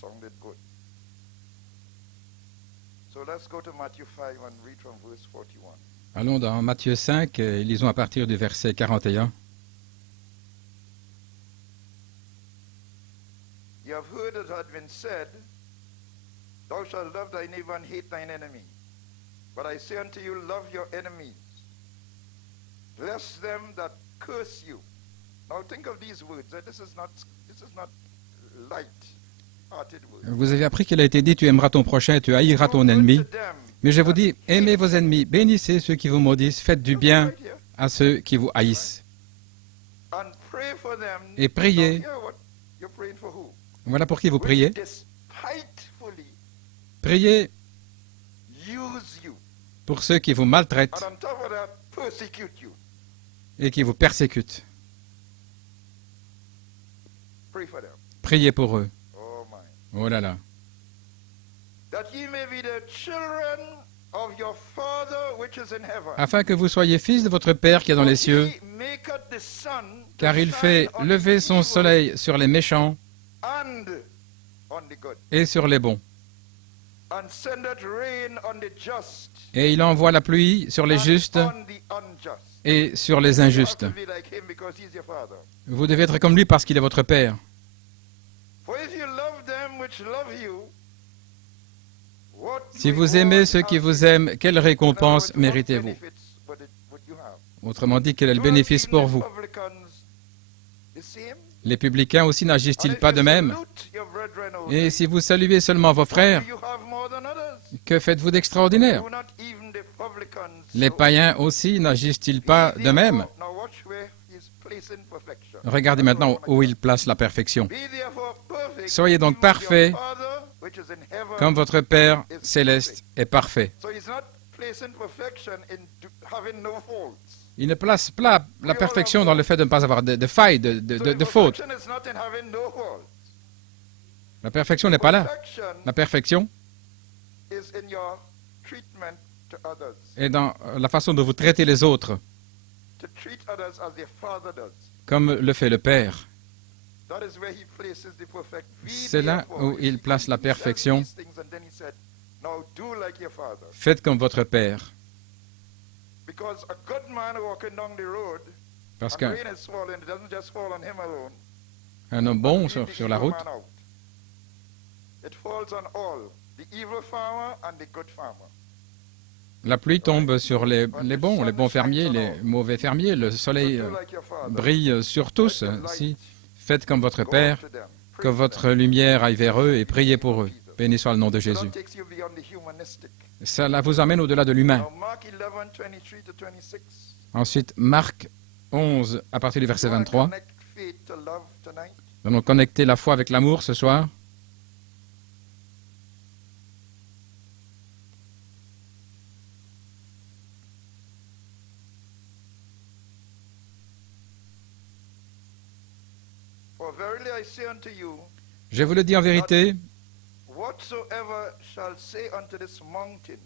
Sounded good. So let's go to Matthew 5 and read from verse 41. Allons dans Matthieu 5 et lisons à partir du verset 41. You have heard it had been said, Thou shalt love thy neighbor and hate thine enemy. But I say unto you, love your enemies. Bless them that curse you. Now think of these words. This is not light-hearted words. Vous avez appris qu'il a été dit, tu aimeras ton prochain et tu haïras ton ennemi. Mais je vous dis, aimez vos ennemis, bénissez ceux qui vous maudissent, faites du bien à ceux qui vous haïssent. And pray for them. Et priez. Now, hear what you're praying for who? Voilà pour qui vous priez. Which despitefully Priez use you. pour ceux qui vous maltraitent And on top of that, persecute you. et qui vous persécutent. Pray for them. Priez pour eux. Oh my. Oh là là. That ye may be the children of your Father which is in heaven. Afin que vous soyez fils de votre Père qui est dans les cieux, He maketh the sun to car il shine fait on the lever son evil soleil sur les méchants and on the good, et sur les bons. and sendeth rain on the just Et il envoie la pluie sur les and justes on the unjust. et sur les You have injustes. to be like him because he's your father. Vous devez être comme lui parce qu'il est votre Père. For if you love them which love you, what Si vous aimez ceux qui vous aiment, quelle récompense méritez-vous? Autrement dit, quel est le bénéfice pour vous? Les publicains aussi n'agissent-ils pas de même? Et si vous saluez seulement vos frères, que faites-vous d'extraordinaire? Les païens aussi n'agissent-ils pas de même? Regardez maintenant où il place la perfection. Soyez donc parfaits comme votre Père céleste est parfait. Il ne place pas la perfection dans le fait de ne pas avoir de failles, de fautes. La perfection n'est pas là. La perfection est dans la façon dont vous traitez les autres, comme le fait le Père. C'est là où il place la perfection. Faites comme votre Père. Parce qu'un homme bon sur la route, la pluie tombe sur les bons fermiers, les mauvais fermiers. Le soleil brille sur tous. Si, faites comme votre Père, que votre lumière aille vers eux et priez pour eux. Béni soit le nom de Jésus. Cela vous emmène au-delà de l'humain. Ensuite, Marc 11, à partir du verset 23. Nous allons connecter la foi avec l'amour ce soir. Je vous le dis en vérité,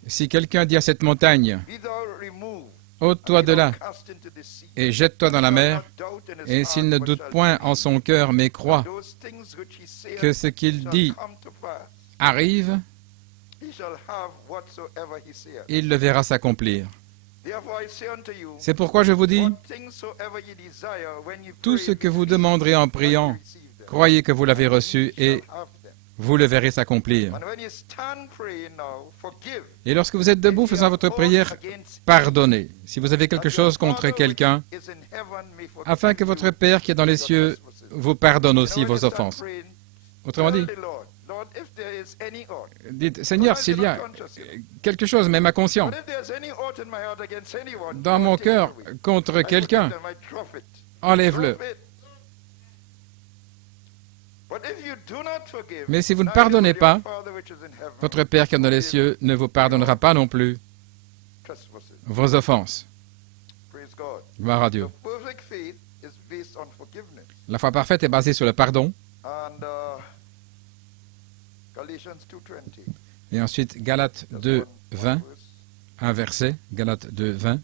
si quelqu'un dit à cette montagne, ôte-toi de là et jette-toi dans la mer, et s'il ne doute point en son cœur, mais croit que ce qu'il dit arrive, il le verra s'accomplir. C'est pourquoi je vous dis, tout ce que vous demanderez en priant, croyez que vous l'avez reçu et vous le verrez s'accomplir. Et lorsque vous êtes debout faisant votre prière, pardonnez. Si vous avez quelque chose contre quelqu'un, afin que votre Père qui est dans les cieux vous pardonne aussi vos offenses. Autrement dit, dites, Seigneur, s'il y a quelque chose, même à conscience, dans mon cœur contre quelqu'un, enlève-le. Mais si vous ne pardonnez pas, votre Père qui est dans les cieux ne vous pardonnera pas non plus vos offenses. Gloire à Dieu. La foi parfaite est basée sur le pardon. Et ensuite, Galates 2, 20, un verset, Galates 2, 20.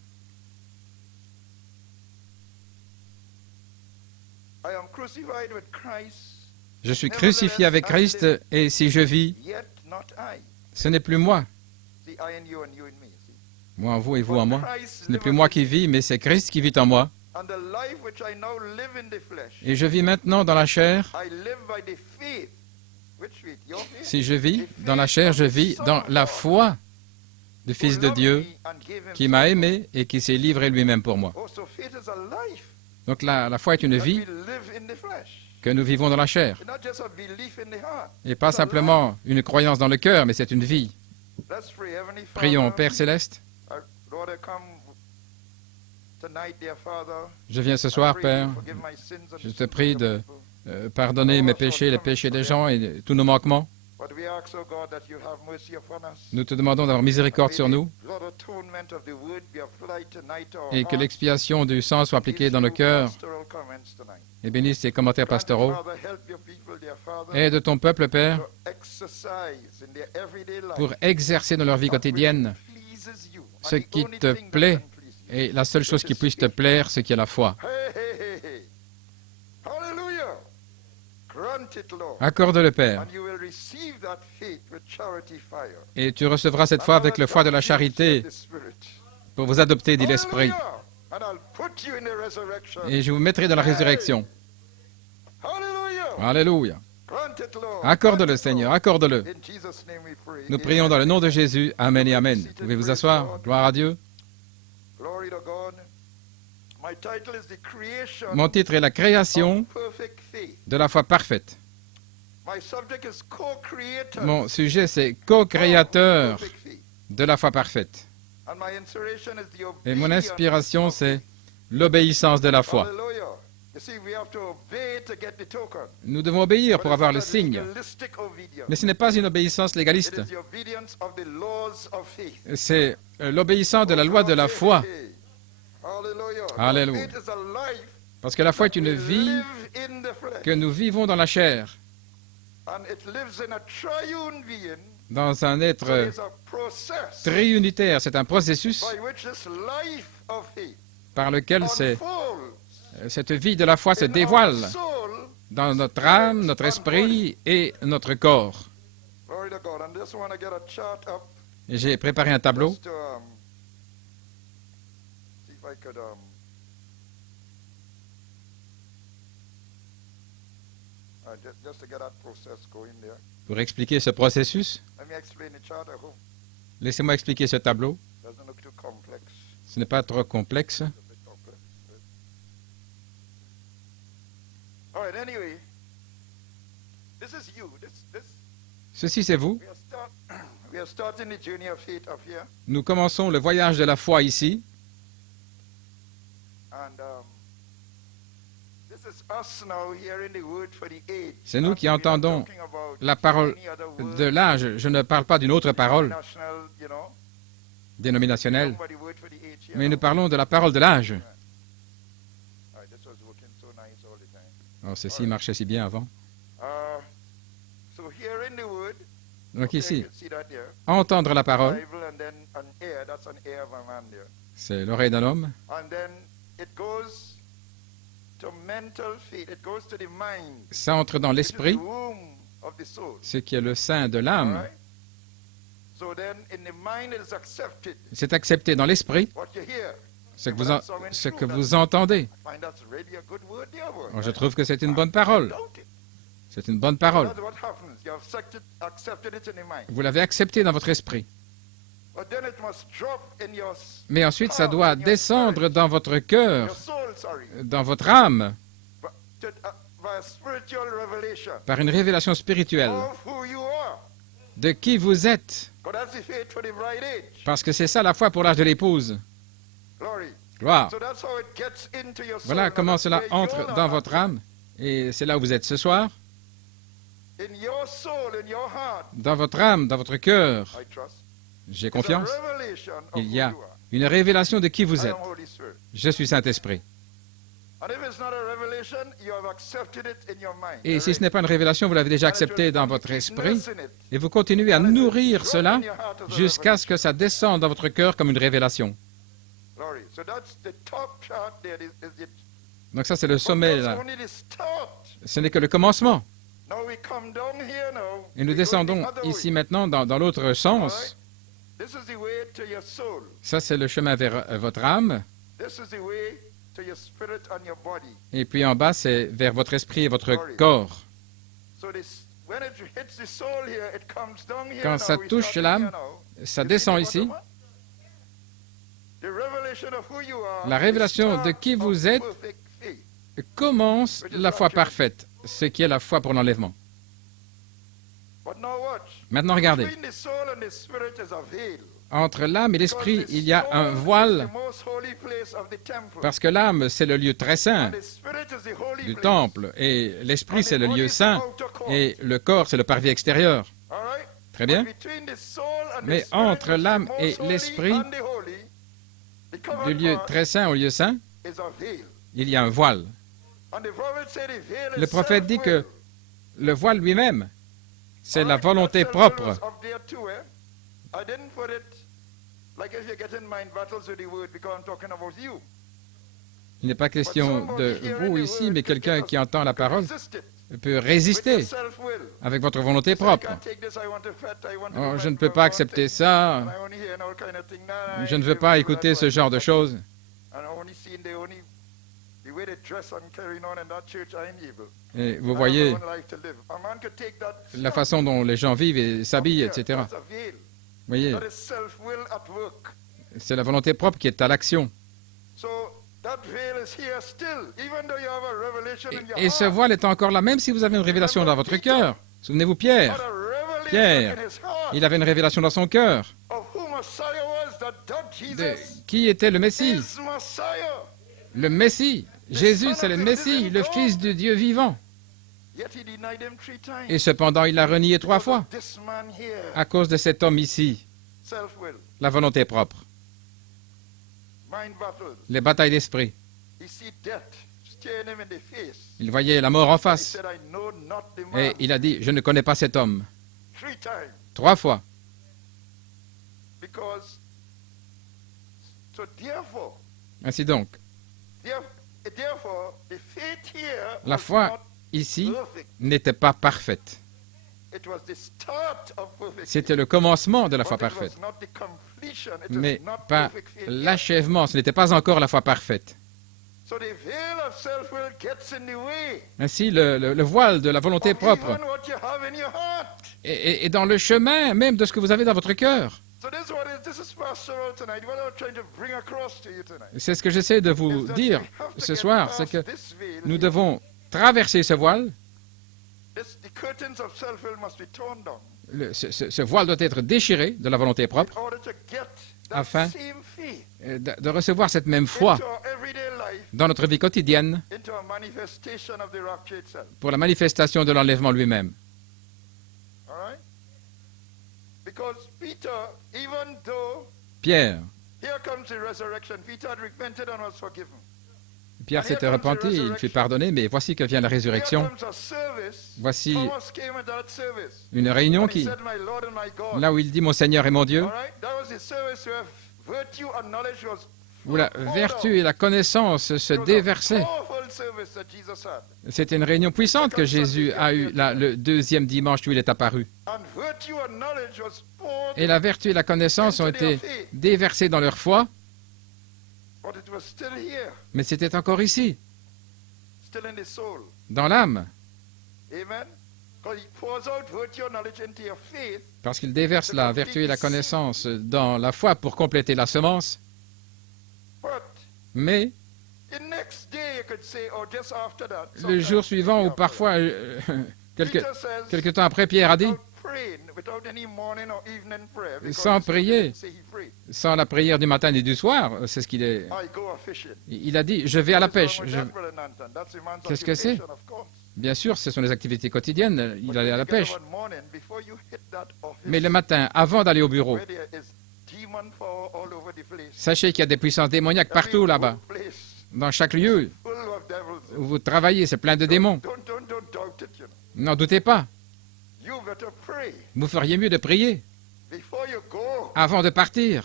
Je suis crucifié avec Christ, et si je vis, ce n'est plus moi. Moi en vous et vous en moi. Ce n'est plus moi qui vis, mais c'est Christ qui vit en moi. Et je vis maintenant dans la chair. Si je vis dans la chair, je vis dans la foi du Fils de Dieu qui m'a aimé et qui s'est livré lui-même pour moi. Donc la foi est une vie que nous vivons dans la chair. Et pas simplement une croyance dans le cœur, mais c'est une vie. Prions, Père Céleste. Je viens ce soir, Père. Je te prie de pardonner mes péchés, les péchés des gens et tous nos manquements. Nous te demandons d'avoir miséricorde sur nous et que l'expiation du sang soit appliquée dans nos cœurs. Et bénisse tes commentaires pastoraux. Aide ton peuple, Père, pour exercer dans leur vie quotidienne ce qui te plaît et la seule chose qui puisse te plaire, ce qui est la foi. Accorde-le, Père. Et tu recevras cette foi avec le feu de la charité pour vous adopter, dit l'Esprit. Et je vous mettrai dans la résurrection. Alléluia. Accorde-le, Seigneur, accorde-le. Nous prions dans le nom de Jésus. Amen et Amen. Vous pouvez vous asseoir. Gloire à Dieu. Mon titre est la création de la foi parfaite. Mon sujet, c'est co-créateur de la foi parfaite. Et mon inspiration, c'est l'obéissance de la foi. Nous devons obéir pour avoir le signe. Mais ce n'est pas une obéissance légaliste. C'est l'obéissance de la loi de la foi. Alléluia. Parce que la foi est une vie que nous vivons dans la chair. Dans un être triunitaire, c'est un processus par lequel cette vie de la foi se dévoile dans notre âme, notre esprit et notre corps. Et j'ai préparé un tableau. Pour expliquer ce processus, laissez-moi expliquer ce tableau. Ce n'est pas trop complexe. Ceci, c'est vous. Nous commençons le voyage de la foi ici. C'est nous qui entendons la parole de l'âge. Je ne parle pas d'une autre parole dénominationnelle, mais nous parlons de la parole de l'âge. Oh, ceci marchait si bien avant. Donc ici, entendre la parole, c'est l'oreille d'un homme. Ça entre dans l'esprit, ce qui est le sein de l'âme. C'est accepté dans l'esprit, ce que vous entendez. Oh, je trouve que c'est une bonne parole. C'est une bonne parole. Vous l'avez accepté dans votre esprit. Mais ensuite, ça doit descendre dans votre cœur, dans votre âme, par une révélation spirituelle de qui vous êtes. Parce que c'est ça la foi pour l'âge de l'épouse. Gloire. Voilà comment cela entre dans votre âme. Et c'est là où vous êtes ce soir. Dans votre âme, dans votre cœur. J'ai confiance. Il y a une révélation de qui vous êtes. Je suis Saint-Esprit. Et si ce n'est pas une révélation, vous l'avez déjà accepté dans votre esprit. Et vous continuez à nourrir cela jusqu'à ce que ça descende dans votre cœur comme une révélation. Donc ça, c'est le sommet, là. Ce n'est que le commencement. Et nous descendons ici maintenant dans l'autre sens. Ça, c'est le chemin vers votre âme. Et puis en bas, c'est vers votre esprit et votre corps. Quand ça touche l'âme, ça descend ici. La révélation de qui vous êtes commence la foi parfaite, ce qui est la foi pour l'enlèvement. Maintenant, regardez. Entre l'âme et l'esprit, il y a un voile, parce que l'âme, c'est le lieu très saint du temple, et l'esprit, c'est le lieu saint, et le corps, c'est le parvis extérieur. Très bien. Mais entre l'âme et l'esprit, du lieu très saint au lieu saint, il y a un voile. Le prophète dit que le voile lui-même, c'est la volonté propre. Il n'est pas question de vous ici, mais quelqu'un qui entend la parole peut résister avec votre volonté propre. Oh, je ne peux pas accepter ça. Je ne veux pas écouter ce genre de choses. Et vous voyez la façon dont les gens vivent et s'habillent, etc. Vous voyez, c'est la volonté propre qui est à l'action. Et ce voile est encore là, même si vous avez une révélation dans votre cœur. Souvenez-vous, Pierre, il avait une révélation dans son cœur. De qui était le Messie? Le Messie. Jésus, c'est le Messie, le Fils du Dieu vivant. Et cependant, il l'a renié 3 fois à cause de cet homme ici, la volonté propre. Les batailles d'esprit. Il voyait la mort en face. Et il a dit, je ne connais pas cet homme. 3 fois. Ainsi donc, la foi ici n'était pas parfaite. C'était le commencement de la foi parfaite, mais pas l'achèvement. Ce n'était pas encore la foi parfaite. Ainsi, le voile de la volonté propre est dans le chemin même de ce que vous avez dans votre cœur. C'est ce que j'essaie de vous dire ce soir, c'est que nous devons traverser ce voile. Ce voile doit être déchiré de la volonté propre afin de recevoir cette même foi dans notre vie quotidienne pour la manifestation de l'enlèvement lui-même. Pierre s'était repenti, il fut pardonné, mais voici que vient la résurrection. Voici une réunion là où il dit « Mon Seigneur et mon Dieu », où la vertu et la connaissance se déversaient. C'était une réunion puissante que Jésus a eue le 2e dimanche où il est apparu. Et la vertu et la connaissance ont été déversées dans leur foi, mais c'était encore ici, dans l'âme. Parce qu'il déverse la vertu et la connaissance dans la foi pour compléter la semence. Mais le jour suivant, ou parfois quelque temps après, Pierre a dit, sans prier, sans la prière du matin et du soir, c'est ce qu'il est. Il a dit, je vais à la pêche. Qu'est-ce que c'est? Bien sûr, ce sont les activités quotidiennes. Il allait à la pêche. Mais le matin, avant d'aller au bureau, sachez qu'il y a des puissances démoniaques partout là-bas. Dans chaque lieu où vous travaillez, c'est plein de démons. N'en doutez pas. Vous feriez mieux de prier avant de partir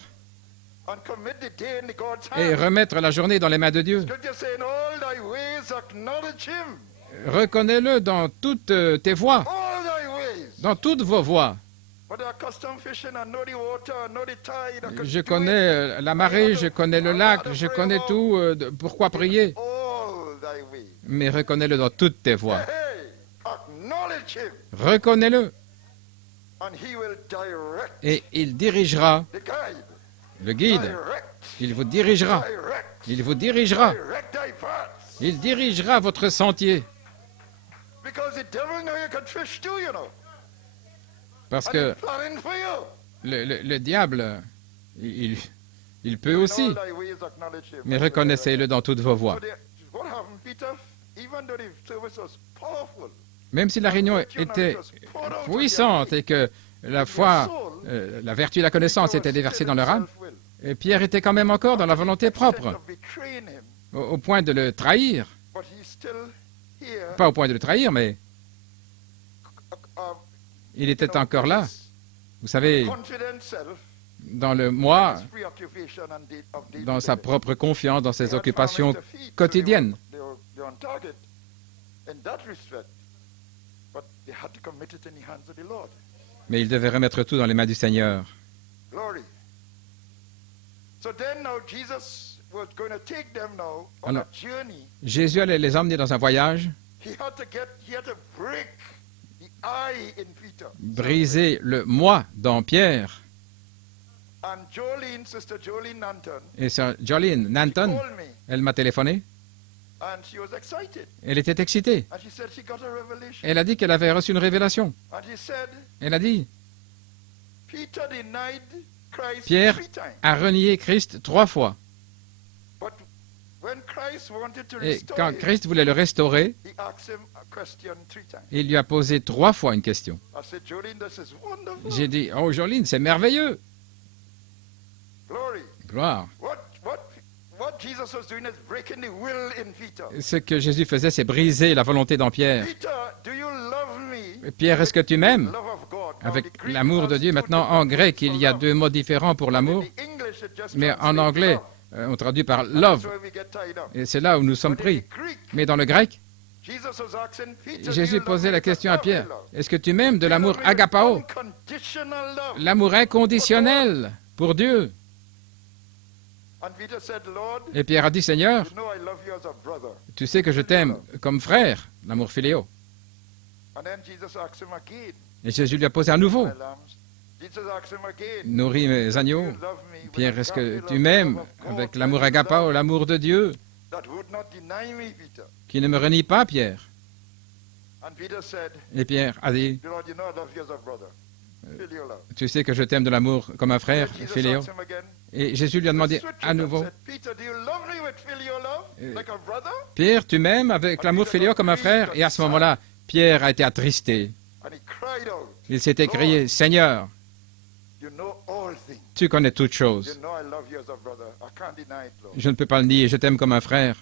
et remettre la journée dans les mains de Dieu. Reconnais-le dans toutes tes voies, dans toutes vos voies. Je connais la marée, je connais le lac, je connais tout. Pourquoi prier? Mais reconnais-le dans toutes tes voies. Reconnais-le. Et il dirigera, le guide, il vous dirigera. Il vous dirigera. Il dirigera votre sentier. Parce que le diable, il peut aussi. Mais reconnaissez-le dans toutes vos voies. Même si la réunion était puissante et que la foi, la vertu et la connaissance étaient déversées dans leur âme, et Pierre était quand même encore dans la volonté propre, au point de le trahir. Pas au point de le trahir, mais il était encore là. Vous savez, dans le moi, dans sa propre confiance, dans ses occupations quotidiennes. Mais il devait remettre tout dans les mains du Seigneur. Alors, Jésus allait les emmener dans un voyage, briser le moi dans Pierre. Et sœur Jolene Nanton, elle m'a téléphoné. Elle était excitée. Elle a dit qu'elle avait reçu une révélation. Elle a dit, Pierre a renié Christ 3 fois. Et quand Christ voulait le restaurer, il lui a posé 3 fois une question. J'ai dit, oh Jolene, c'est merveilleux. Gloire. Ce que Jésus faisait, c'est briser la volonté dans Pierre. Pierre, est-ce que tu m'aimes? Avec l'amour de Dieu. Maintenant, en grec, il y a 2 mots différents pour l'amour, mais en anglais, on traduit par love. Et c'est là où nous sommes pris. Mais dans le grec, Jésus posait la question à Pierre. Est-ce que tu m'aimes de l'amour agapao? L'amour inconditionnel pour Dieu. Et Pierre a dit, Seigneur, tu sais que je t'aime comme frère, l'amour philéo. Et Jésus lui a posé à nouveau, nourris mes agneaux. Pierre, est-ce que tu m'aimes avec l'amour agapao, l'amour de Dieu, qui ne me renie pas, Pierre? Et Pierre a dit, tu sais que je t'aime de l'amour comme un frère, philéo. Et Jésus lui a demandé à nouveau, Pierre, tu m'aimes avec l'amour philéo comme un frère? Et à ce moment-là, Pierre a été attristé. Il s'est écrié, Seigneur, tu connais toutes choses. Je ne peux pas le nier, je t'aime comme un frère.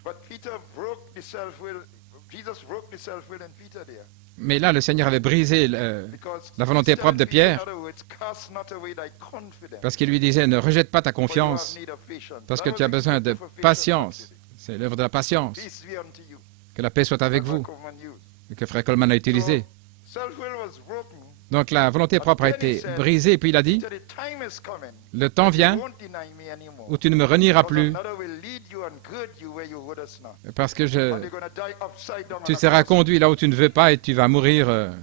Mais là, le Seigneur avait brisé la volonté propre de Pierre, parce qu'il lui disait, ne rejette pas ta confiance, parce que tu as besoin de patience. C'est l'œuvre de la patience. Que la paix soit avec vous, et que Frère Coleman a utilisé. Donc la volonté propre a été brisée, puis il a dit, le temps vient où tu ne me renieras plus, parce que tu seras conduit là où tu ne veux pas et tu vas mourir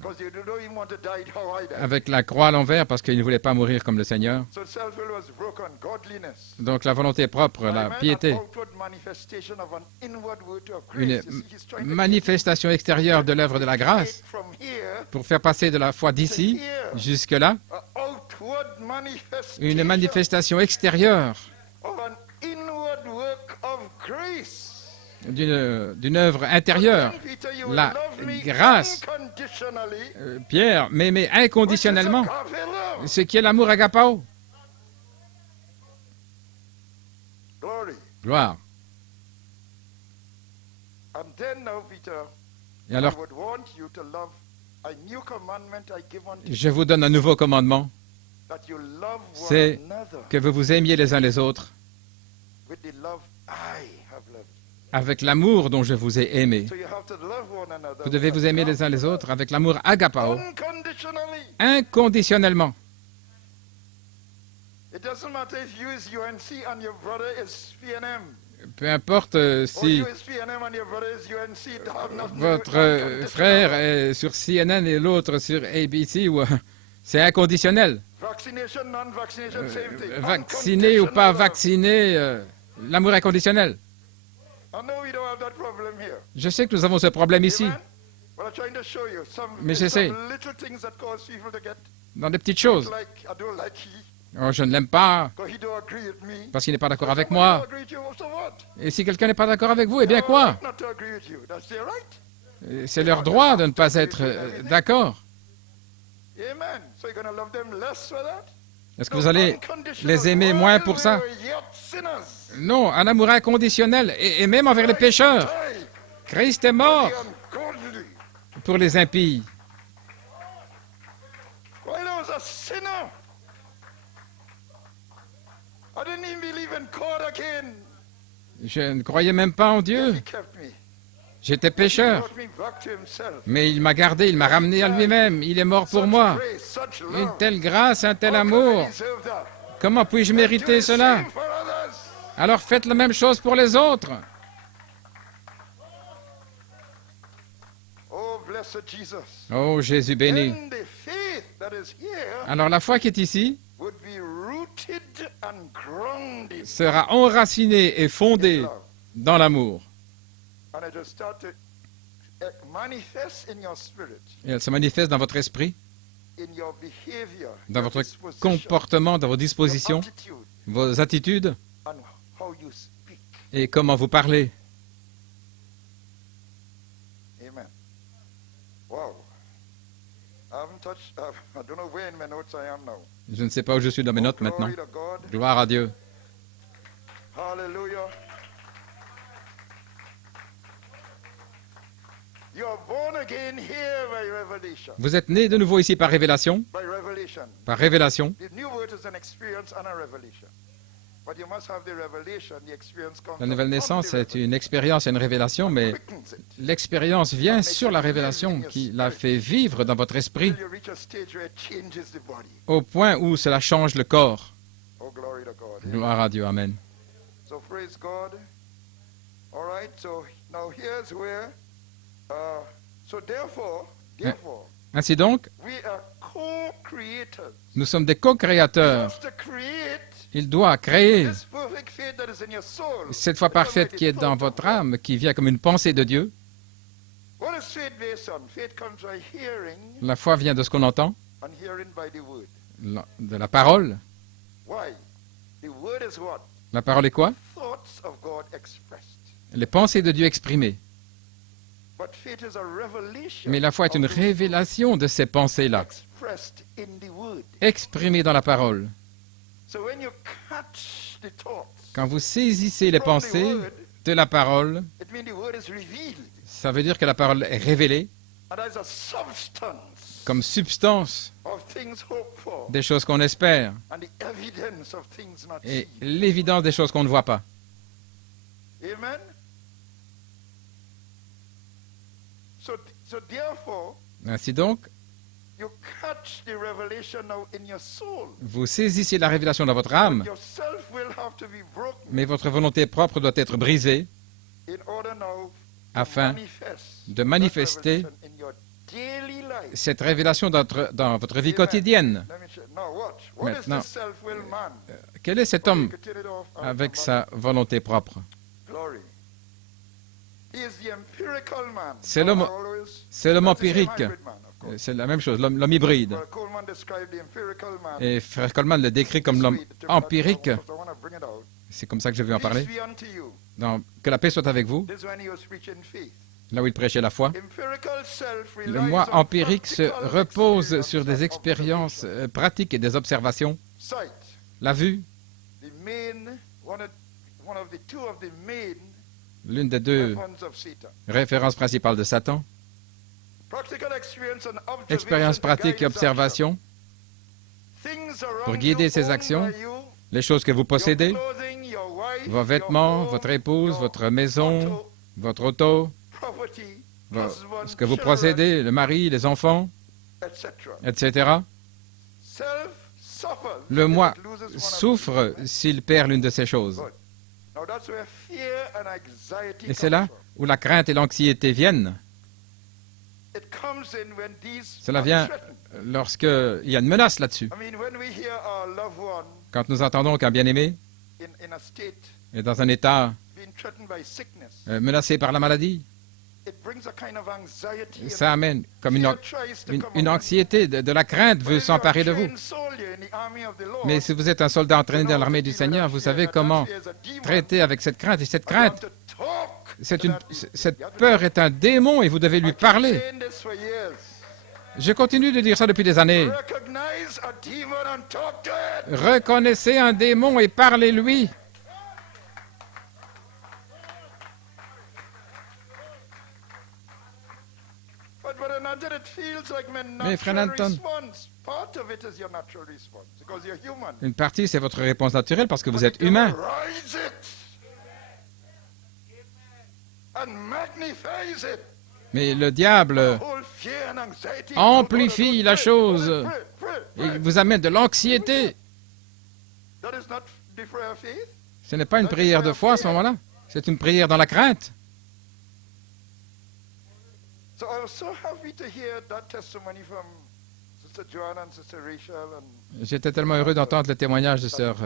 avec la croix à l'envers, parce qu'il ne voulait pas mourir comme le Seigneur. Donc la volonté propre, la piété, une manifestation extérieure de l'œuvre de la grâce, pour faire passer de la foi d'ici jusque-là, une manifestation extérieure d'une œuvre intérieure, la grâce. Pierre, mais inconditionnellement, ce qui est l'amour agapao. Gloire. Et alors, je vous donne un nouveau commandement, c'est que vous vous aimiez les uns les autres avec l'amour dont je vous ai aimé. So you have to love one another. Vous devez vous aimer les uns les autres avec l'amour agapao, Unconditionally. inconditionnellement. It doesn't matter if you is UNC and your brother is PNM. Peu importe Or si you is PNM and your brother is UNC. That have nothing to do with votre unconditional frère love. est sur CNN et l'autre sur ABC, ou c'est inconditionnel. Vaccination, non-vaccination, same thing. Vacciné ou pas Unconditional love. vacciné, l'amour inconditionnel. I know we don't have that problem here. Je sais que nous avons ce problème ici, Amen? But I'm trying to show you Mais some j'essaie. little things that cause people to get dans des petites choses. like, I don't like he, Oh, je ne l'aime pas because he don't agree with me. parce qu'il n'est pas d'accord avec Somebody don't moi. agree with you, so what? Et si quelqu'un n'est pas d'accord avec vous, eh bien They have a quoi? right not to agree with you. That's their right. C'est leur droit de ne pas être d'accord. Amen. So you're going to love them less for that? Est-ce que vous allez les aimer moins pour ça? Non, un amour inconditionnel, et même envers les pécheurs. Christ est mort pour les impies. While I was a sinner, I didn't even believe in God again. Je ne croyais même pas en Dieu. He kept me. J'étais He pécheur. brought me back to himself. Mais il m'a gardé, il m'a ramené à lui-même. Il est mort pour Such moi. grace, such Une love. telle grâce, un tel How could I amour. deserve that? Comment puis-je Do mériter the cela? same for others. Alors faites la même chose pour les autres. Oh, blessed Jesus. Oh Jésus béni. Then the faith that is here Alors la foi qui est ici would be rooted and grounded sera enracinée et in fondée love. dans l'amour. And it will start to manifest in your spirit, Et elle se manifeste dans votre esprit, in your behavior, dans your votre disposition, comportement, dans vos your dispositions, attitude, vos attitudes and how you speak. et comment vous parlez. Amen. Wow. I haven't touched, I don't know where in my notes I am now. Je ne sais pas où je suis dans mes notes Oh, maintenant. glory to God. Gloire à Dieu. Hallelujah. You are born again here by revelation. Vous êtes né de nouveau ici par révélation. By revelation. Par révélation. The new word is an experience and a revelation. But you must have the revelation, the experience comes La nouvelle from naissance the est une expérience et une révélation, mais quickens it. l'expérience vient sur la révélation qui la fait vivre dans votre esprit Till you reach a stage where it changes the body. au point où cela change le corps. Oh, glory to God. Gloire à Dieu. Amen. So praise God. All right. So now here's where. So therefore, Ainsi donc, we are co-creators. nous sommes des He co-créateurs. has to create Il doit créer this perfect faith that is in your soul. cette foi parfaite qui est dans votre âme, qui vient comme une pensée de Dieu. What is faith based on? Faith comes by hearing La foi vient de ce qu'on entend, and hearing by the word. de la parole. Why? The word is what? La parole est quoi? Thoughts of God expressed. Les pensées de Dieu exprimées. But faith is a revelation Mais la foi est une of those révélation de ces pensées-là, expressed in the word. exprimées dans la parole. So when you catch the thoughts Quand vous saisissez les from the pensées word, de la parole, it means the word is revealed. ça veut dire que la parole est révélée And as a substance comme substance of things hoped for des choses qu'on espère and the evidence of things not et seen. l'évidence des choses qu'on ne voit pas. Amen? So therefore, Ainsi donc, you catch the revelation now in your soul. vous saisissez la révélation dans votre âme, Yourself will have to be broken mais votre volonté propre doit être brisée in order now afin manifest de manifester that revelation in your daily life. cette révélation dans votre vie quotidienne. Let me show- Now watch. What is Maintenant, this self-will man? Quel est cet You homme can turn it off and avec come sa volonté propre? back. Glory. He is the empirical man. C'est l'homme- Always- C'est l'homme That's the same empirique. hybrid man, of course. C'est la même chose, l'homme hybride. Well, Coleman described the empirical man Et Frère Coleman le décrit comme l'homme this way. empirique. I wanna bring it out. C'est comme ça que je vais en parler. Peace be unto you. Que la paix soit avec vous, This is when he was preaching faith. là où il prêchait la foi. Empirical self Le relies moi on empirique se practical repose experience sur des and expériences observation. pratiques et des observations. Sight, La vue, the main, one of the two of the main l'une des deux weapons of Satan. références principales de Satan. Practical experience and observation Expérience to pratique guide et his observation, action. Things around pour guider you, ses owned actions, by you, les choses que vous your possédez, clothing, your vos vêtements, votre épouse, votre maison, votre auto, ce que vous possédez, le mari, les enfants, etc. Le moi souffre s'il perd l'une de ces choses. Et c'est là où la crainte et l'anxiété viennent. Cela vient lorsqu'il y a une menace là-dessus. Quand nous entendons qu'un bien-aimé est dans un état menacé par la maladie, ça amène comme une anxiété, de la crainte veut s'emparer de vous. Mais si vous êtes un soldat entraîné dans l'armée du Seigneur, vous savez comment traiter avec cette crainte. Et cette crainte, cette peur est un démon et vous devez lui parler. Je continue de dire ça depuis des années. Reconnaissez un démon et parlez-lui. Mais Frère Nanton, une partie c'est votre réponse naturelle parce que vous êtes humain. Mais le diable amplifie la chose et vous amène de l'anxiété. Ce n'est pas une prière de foi à ce moment-là, c'est une prière dans la crainte. J'étais tellement heureux d'entendre le témoignage de sœurs,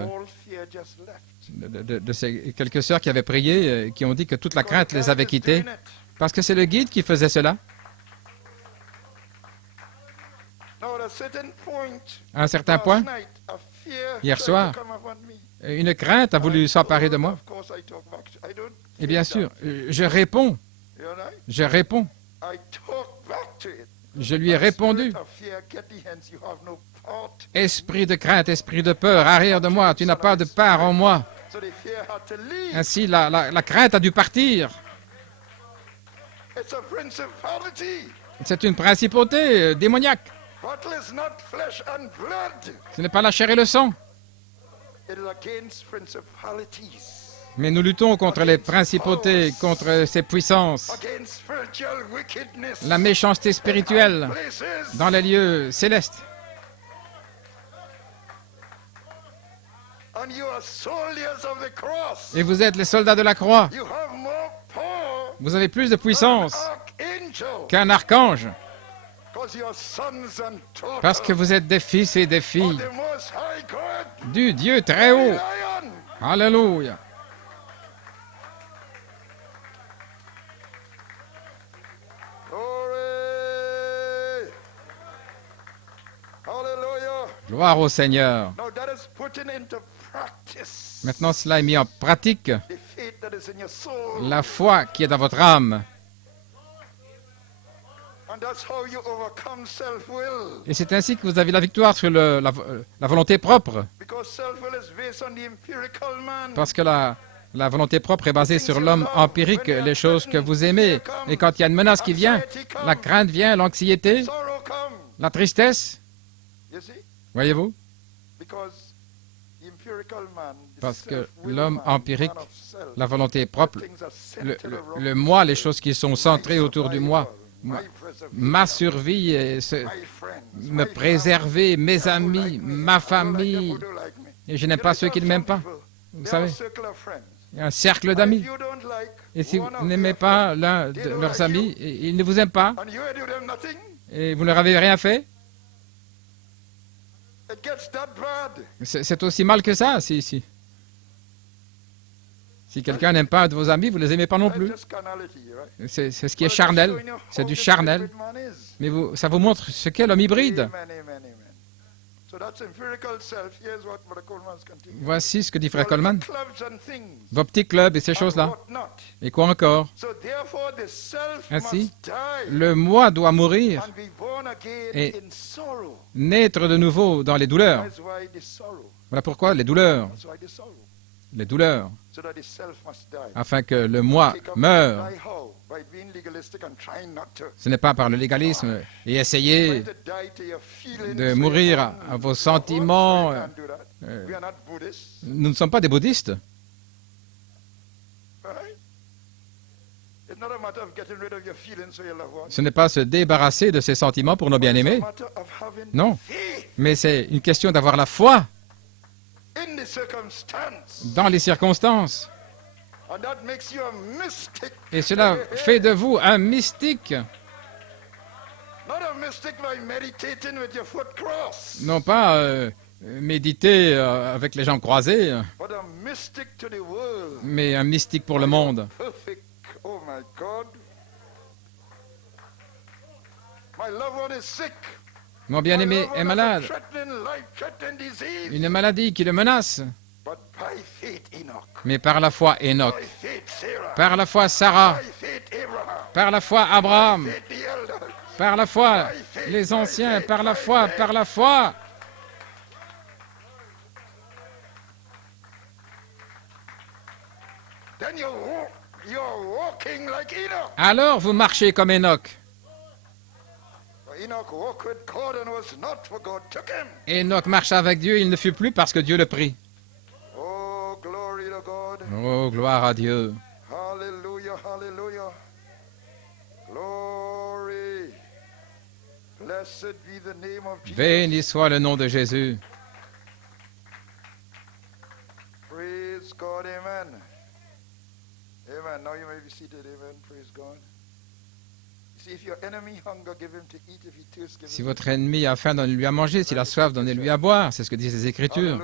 de ces quelques sœurs qui avaient prié, qui ont dit que toute la crainte les avait quittées, parce que c'est le guide qui faisait cela. À un certain point, hier soir, une crainte a voulu s'emparer de moi. Et bien sûr, je réponds. Je lui ai répondu. Esprit de crainte, esprit de peur, arrière de moi, tu n'as pas de part en moi. Ainsi, la crainte a dû partir. C'est une principauté démoniaque. Ce n'est pas la chair et le sang. Mais nous luttons contre les principautés, contre ces puissances, la méchanceté spirituelle dans les lieux célestes. Et vous êtes les soldats de la croix. Vous avez plus de puissance qu'un archange, parce que vous êtes des fils et des filles du Dieu très haut. Alléluia. Gloire au Seigneur. Maintenant, cela est mis en pratique. La foi qui est dans votre âme. Et c'est ainsi que vous avez la victoire sur la volonté propre. Parce que la volonté propre est basée sur l'homme empirique, les choses que vous aimez. Et quand il y a une menace qui vient, la crainte vient, l'anxiété, la tristesse. Voyez-vous? Parce que l'homme empirique, la volonté propre, le moi, les choses qui sont centrées autour du moi, ma survie, me préserver, mes amis, ma famille, et je n'aime pas ceux qui ne m'aiment pas. Vous savez, il y a un cercle d'amis. Et si vous n'aimez pas l'un de leurs amis, ils ne vous aiment pas, et vous ne leur avez rien fait, c'est aussi mal que ça. Si quelqu'un n'aime pas un de vos amis, vous ne les aimez pas non plus. C'est ce qui est charnel. C'est du charnel. Mais ça vous montre ce qu'est l'homme hybride. Voici ce que dit Frère Coleman. Vos petits clubs et ces choses-là. Et quoi encore? Ainsi, le moi doit mourir et naître de nouveau dans les douleurs. Voilà pourquoi les douleurs. Les douleurs. Afin que le moi meure. Ce n'est pas par le légalisme et essayer de mourir à vos sentiments. Nous ne sommes pas des bouddhistes. Ce n'est pas se débarrasser de ses sentiments pour nos bien-aimés. Non, mais c'est une question d'avoir la foi dans les circonstances. Et cela fait de vous un mystique. Non pas méditer avec les jambes croisées, mais un mystique pour le monde. Mon bien-aimé est malade. Une maladie qui le menace. Mais par la foi, Enoch. Par la foi, Sarah. Par la foi, Abraham. Par la foi, les anciens. Par la foi, par la foi. Alors vous marchez comme Enoch. Enoch marcha avec Dieu, il ne fut plus parce que Dieu le prit. Oh, gloire à Dieu. Hallelujah, hallelujah. Glory. Blessed be the name of Jesus. Béni soit le nom de Jésus. Praise God, amen. Amen. Now you may be seated, amen. Praise God. Si votre ennemi a faim, donnez-lui à manger. S'il a soif, donnez-lui à boire. C'est ce que disent les Écritures.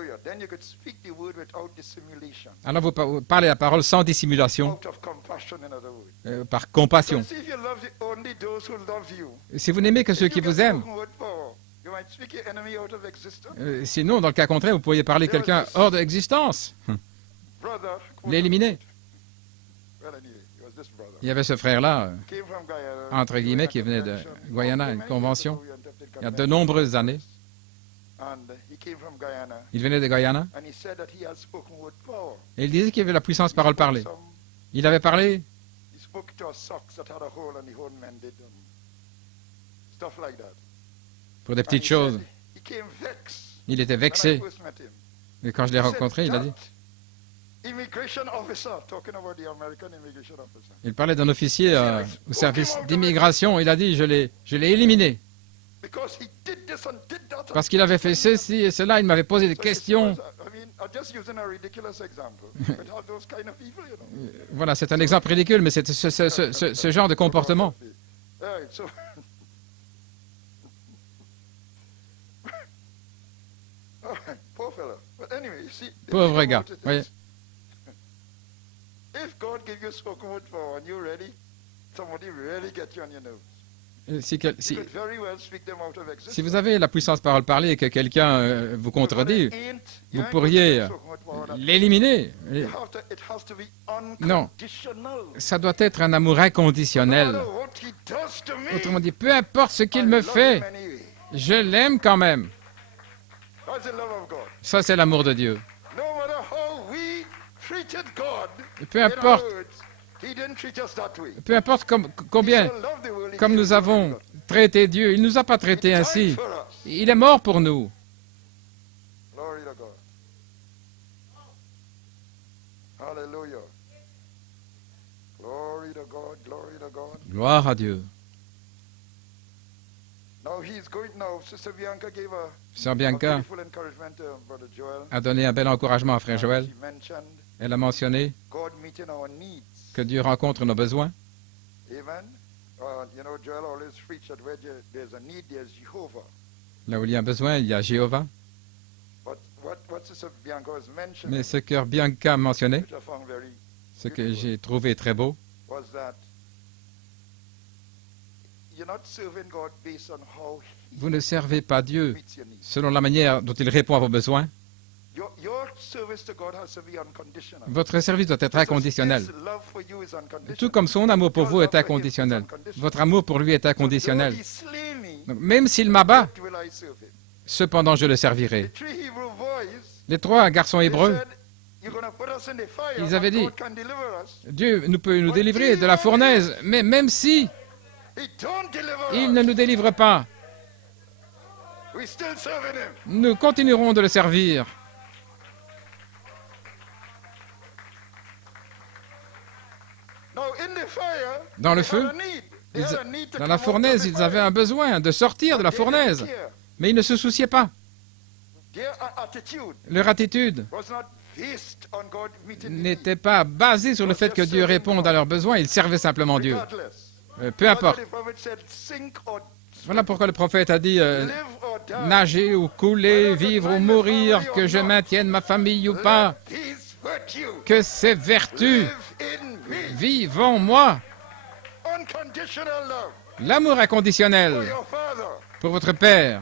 Alors vous parlez la parole sans dissimulation, par compassion. Si vous n'aimez que ceux qui vous aiment, sinon, dans le cas contraire, vous pourriez parler quelqu'un hors de l'existence, l'éliminer. Il y avait ce frère-là, entre guillemets, qui venait de Guyana, une convention, il y a de nombreuses années. Il venait de Guyana. Et il disait qu'il avait la puissance parole parler. Il avait parlé pour des petites choses. Il était vexé. Et quand je l'ai rencontré, il a dit... Il parlait d'un officier au service d'immigration. Il a dit, je l'ai éliminé. Parce qu'il avait fait ceci et cela, il m'avait posé des questions. Voilà, c'est un exemple ridicule, mais c'est ce genre de comportement. Pauvre gars, voyez. Si vous avez la puissance parole parler et que quelqu'un vous contredit, vous pourriez l'éliminer. Non, ça doit être un amour inconditionnel. Autrement dit, peu importe ce qu'il me fait, je l'aime quand même. Ça, c'est l'amour de Dieu. Peu importe combien, comme nous avons traité Dieu, il ne nous a pas traités ainsi. Il est mort pour nous. Gloire à Dieu. Sœur Bianca a donné un bel encouragement à Frère Joël. Elle a mentionné que Dieu rencontre nos besoins. Là où il y a un besoin, il y a Jéhovah. Mais ce que Bianca mentionnait, ce que j'ai trouvé très beau, vous ne servez pas Dieu selon la manière dont il répond à vos besoins. Votre service doit être inconditionnel. Tout comme son amour pour vous est inconditionnel. Votre amour pour lui est inconditionnel. Donc, même s'il m'abat, cependant je le servirai. Les 3 garçons hébreux, ils avaient dit, Dieu peut nous délivrer de la fournaise, mais même si il ne nous délivre pas, nous continuerons de le servir. dans le feu, dans la fournaise, ils avaient un besoin de sortir de la fournaise, mais ils ne se souciaient pas. Leur attitude n'était pas basée sur le fait que Dieu réponde à leurs besoins, ils servaient simplement Dieu. Peu importe. Voilà pourquoi le prophète a dit nager ou couler, vivre ou mourir, que je maintienne ma famille ou pas, que ces vertus vivent en moi. L'amour inconditionnel pour votre Père.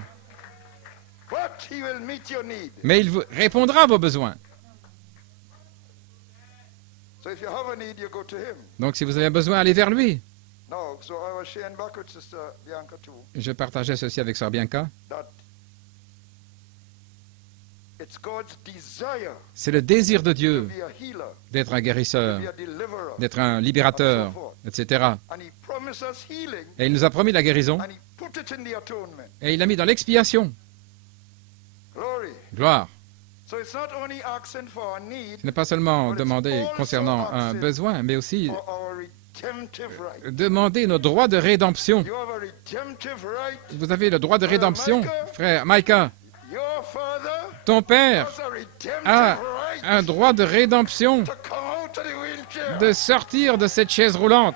Mais il vous répondra à vos besoins. Donc si vous avez besoin, allez vers lui. Je partageais ceci avec Sœur Bianca. C'est le désir de Dieu d'être un guérisseur, d'être un libérateur, etc. Et il nous a promis la guérison, et il l'a mis dans l'expiation. Gloire. Ce n'est pas seulement demander concernant un besoin, mais aussi demander nos droits de rédemption. Vous avez le droit de rédemption, frère Micah. Ton père a un droit de rédemption de sortir de cette chaise roulante.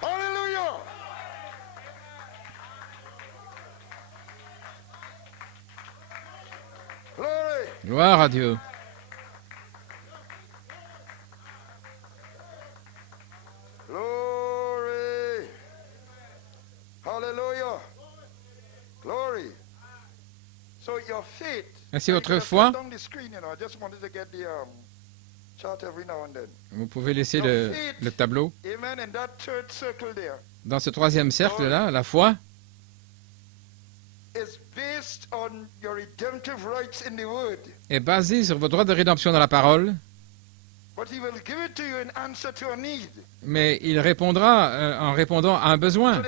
Gloire à Dieu. Glory. Hallelujah. Glory. So your faith. Ainsi votre foi, vous pouvez laisser le tableau. Dans ce troisième cercle-là, la foi est basée sur vos droits de rédemption dans la parole, mais il répondra en répondant à un besoin.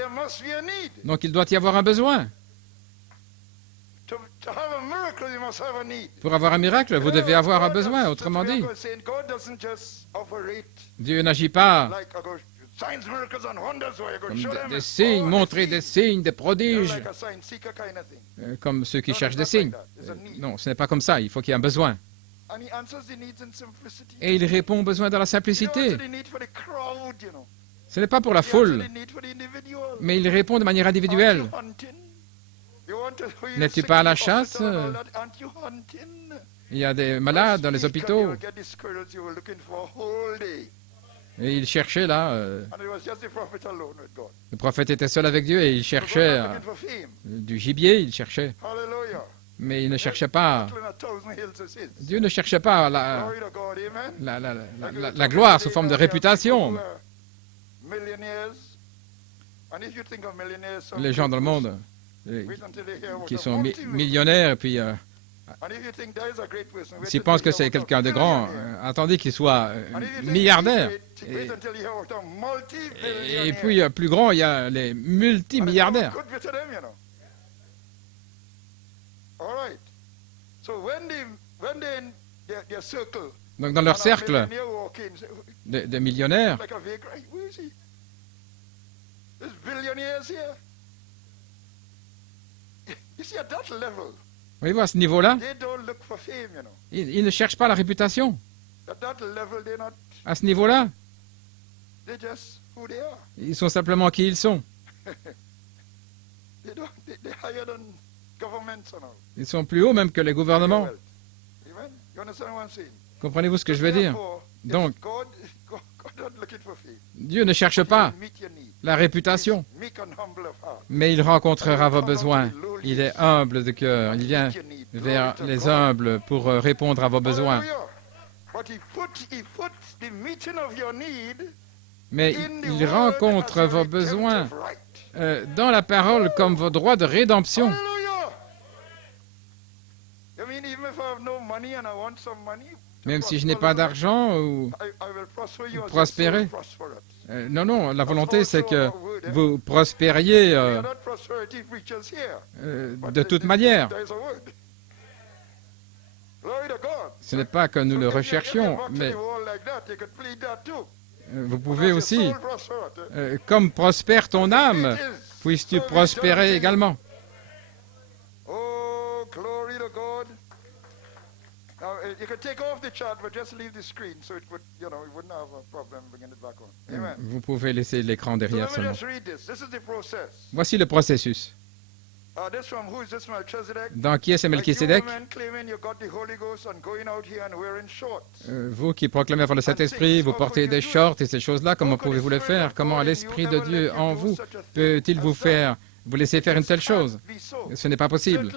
Donc il doit y avoir un besoin. Pour avoir un miracle, vous devez avoir un besoin. Autrement dit, Dieu n'agit pas comme des signes, montrer des signes, des prodiges, comme ceux qui cherchent des signes. Non, ce n'est pas comme ça. Il faut qu'il y ait un besoin. Et il répond aux besoins dans la simplicité. Ce n'est pas pour la foule, mais il répond de manière individuelle. N'es-tu pas à la chasse? Il y a des malades dans les hôpitaux. Et il cherchait là. Le prophète était seul avec Dieu et il cherchait du gibier, il cherchait. Mais il ne cherchait pas. Dieu ne cherchait pas la gloire sous forme de réputation. Les gens dans le monde qui sont millionnaires, et puis s'ils pensent que c'est quelqu'un de grand, attendez qu'il soit milliardaire. Et puis, plus grand, il y a les multimilliardaires. Donc, dans leur cercle de millionnaires, voyez-vous, à ce niveau-là, ils ne cherchent pas la réputation. À ce niveau-là, ils sont simplement qui ils sont. Ils sont plus hauts même que les gouvernements. Comprenez-vous ce que je veux dire? Donc, Dieu ne cherche pas la réputation, mais il rencontrera vos besoins. Il est humble de cœur. Il vient vers les humbles pour répondre à vos besoins. Mais il rencontre vos besoins dans la parole comme vos droits de rédemption. Même si je n'ai pas d'argent ou prospérer. Non, non, la volonté c'est que vous prospériez de toute manière. Ce n'est pas que nous le recherchions, mais Vous pouvez aussi, comme prospère ton âme, puisses-tu prospérer également. Oh, glory to God. Now, you can take off the chart, but just leave the screen so it would, we wouldn't have a problem bringing it back on. Amen. Vous pouvez laisser l'écran derrière So let me seulement. just read this. This is the process. Voici le processus. This from who is this Melchizedek? Dans qui est ce Melchisédek? Like you men claiming you got the Holy Ghost and going out here and wearing shorts. Vous qui proclamez avoir le Saint-Esprit, vous portez des shorts et ces choses-là, comment pouvez-vous le faire? Comment l'Esprit de Dieu en vous peut-il vous laisser faire une telle chose? Ce n'est pas possible.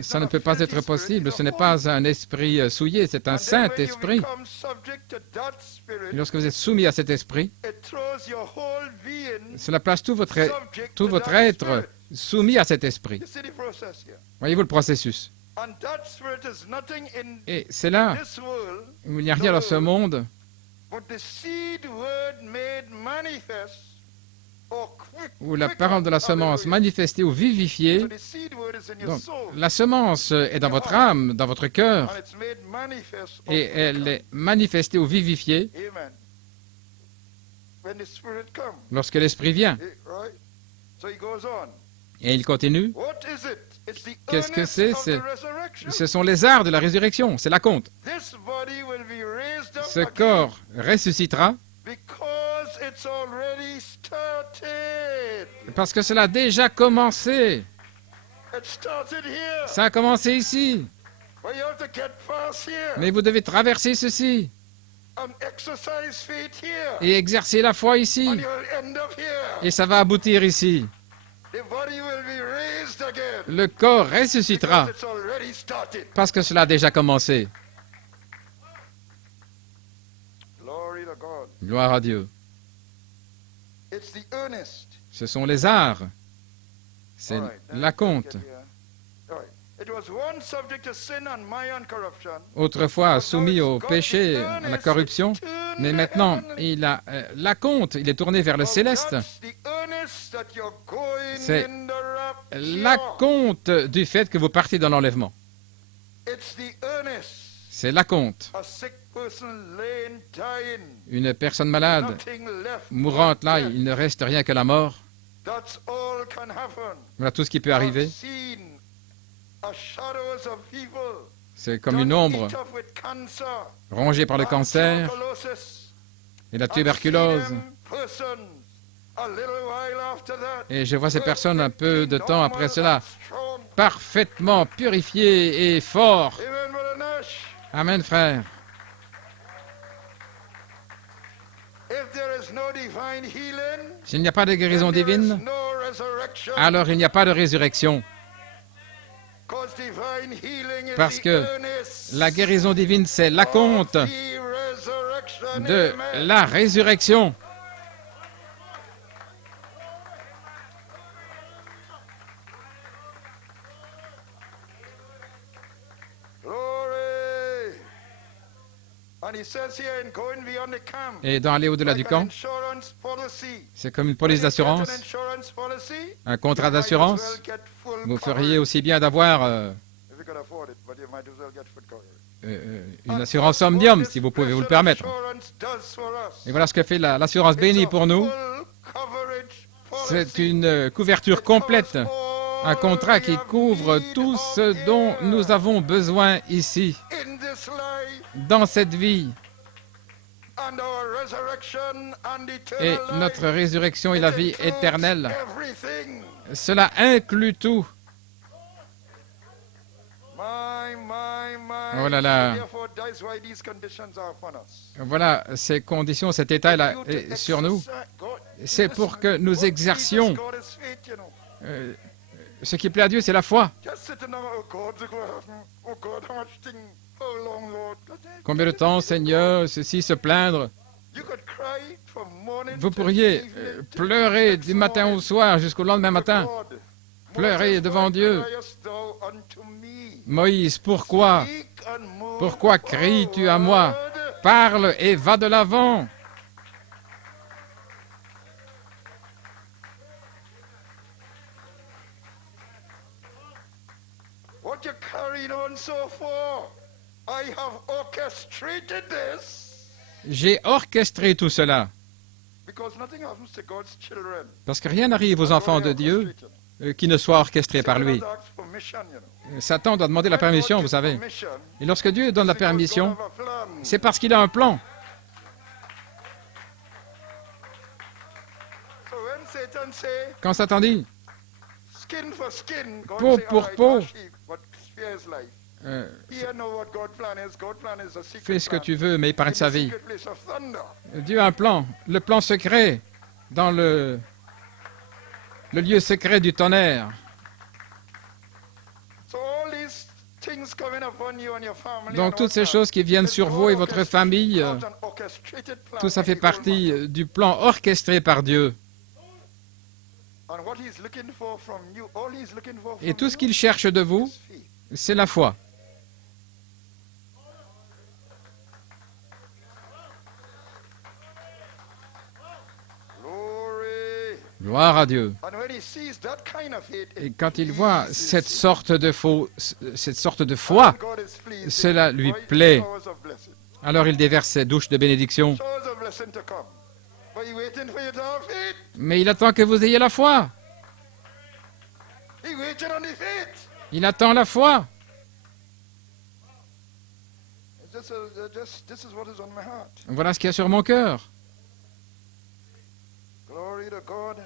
Ça ne peut pas être possible. Ce n'est pas un esprit souillé, c'est un Saint-Esprit. Et lorsque vous êtes soumis à cet esprit, cela place tout votre être soumis à cet esprit. Voyez-vous le processus? Et c'est là où il n'y a rien dans ce monde où la parole de la semence manifestée ou vivifiée. Donc, la semence est dans votre âme, dans votre cœur, et elle est manifestée ou vivifiée lorsque l'Esprit vient. Et il continue. Qu'est-ce que c'est? Ce sont les arts de la résurrection, c'est la compte. Ce corps ressuscitera parce que cela a déjà commencé. Ça a commencé ici. Mais vous devez traverser ceci et exercer la foi ici. Et ça va aboutir ici. Le corps ressuscitera parce que cela a déjà commencé. Gloire à Dieu. Ce sont les arts. C'est la compte. Autrefois soumis au péché, à la corruption, mais maintenant la compte, il est tourné vers le céleste. C'est la compte du fait que vous partez dans l'enlèvement. C'est la compte. Une personne malade, mourante là, il ne reste rien que la mort. Voilà tout ce qui peut arriver. C'est comme une ombre rongée par le cancer et la tuberculose. Et je vois ces personnes un peu de temps après cela, parfaitement purifiées et forts. Amen, frère. S'il n'y a pas de guérison divine, alors il n'y a pas de résurrection. Parce que la guérison divine, c'est l'acompte de la résurrection. Et dans aller au-delà du camp, c'est comme une police d'assurance, un contrat d'assurance. Vous feriez aussi bien d'avoir une assurance omnium, si vous pouvez vous le permettre. Et voilà ce que fait l'assurance bénie pour nous. C'est une couverture complète, un contrat qui couvre tout ce dont nous avons besoin ici, dans cette vie. Et notre résurrection et la vie éternelle, cela inclut tout. Oh là là. Voilà, ces conditions, cet état-là est sur nous. C'est pour que nous exercions. Ce qui plaît à Dieu, c'est la foi. Combien de temps, Seigneur, ceci, se plaindre? Vous pourriez pleurer du matin au soir jusqu'au lendemain matin. Pleurer devant Dieu. Moïse, pourquoi? Pourquoi cries-tu à moi? Parle et va de l'avant. What you're carrying on so for? I have orchestrated this. J'ai orchestré tout cela. Parce que rien n'arrive aux enfants de Dieu qui ne soit orchestré par lui. Satan doit demander la permission, vous savez. Et lorsque Dieu donne la permission, c'est parce qu'il a un plan. Quand Satan dit peau pour peau, fais ce que tu veux, mais épargne sa vie. Dieu a un plan, le plan secret, dans le lieu secret du tonnerre. Donc toutes ces choses qui viennent sur vous et votre famille, tout ça fait partie du plan orchestré par Dieu. Et tout ce qu'il cherche de vous, c'est la foi. Gloire à Dieu. Et quand il voit cette sorte de foi, cela lui plaît. Alors il déverse ses douches de bénédiction. Mais il attend que vous ayez la foi. Il attend la foi. Voilà ce qu'il y a sur mon cœur. Glory to God.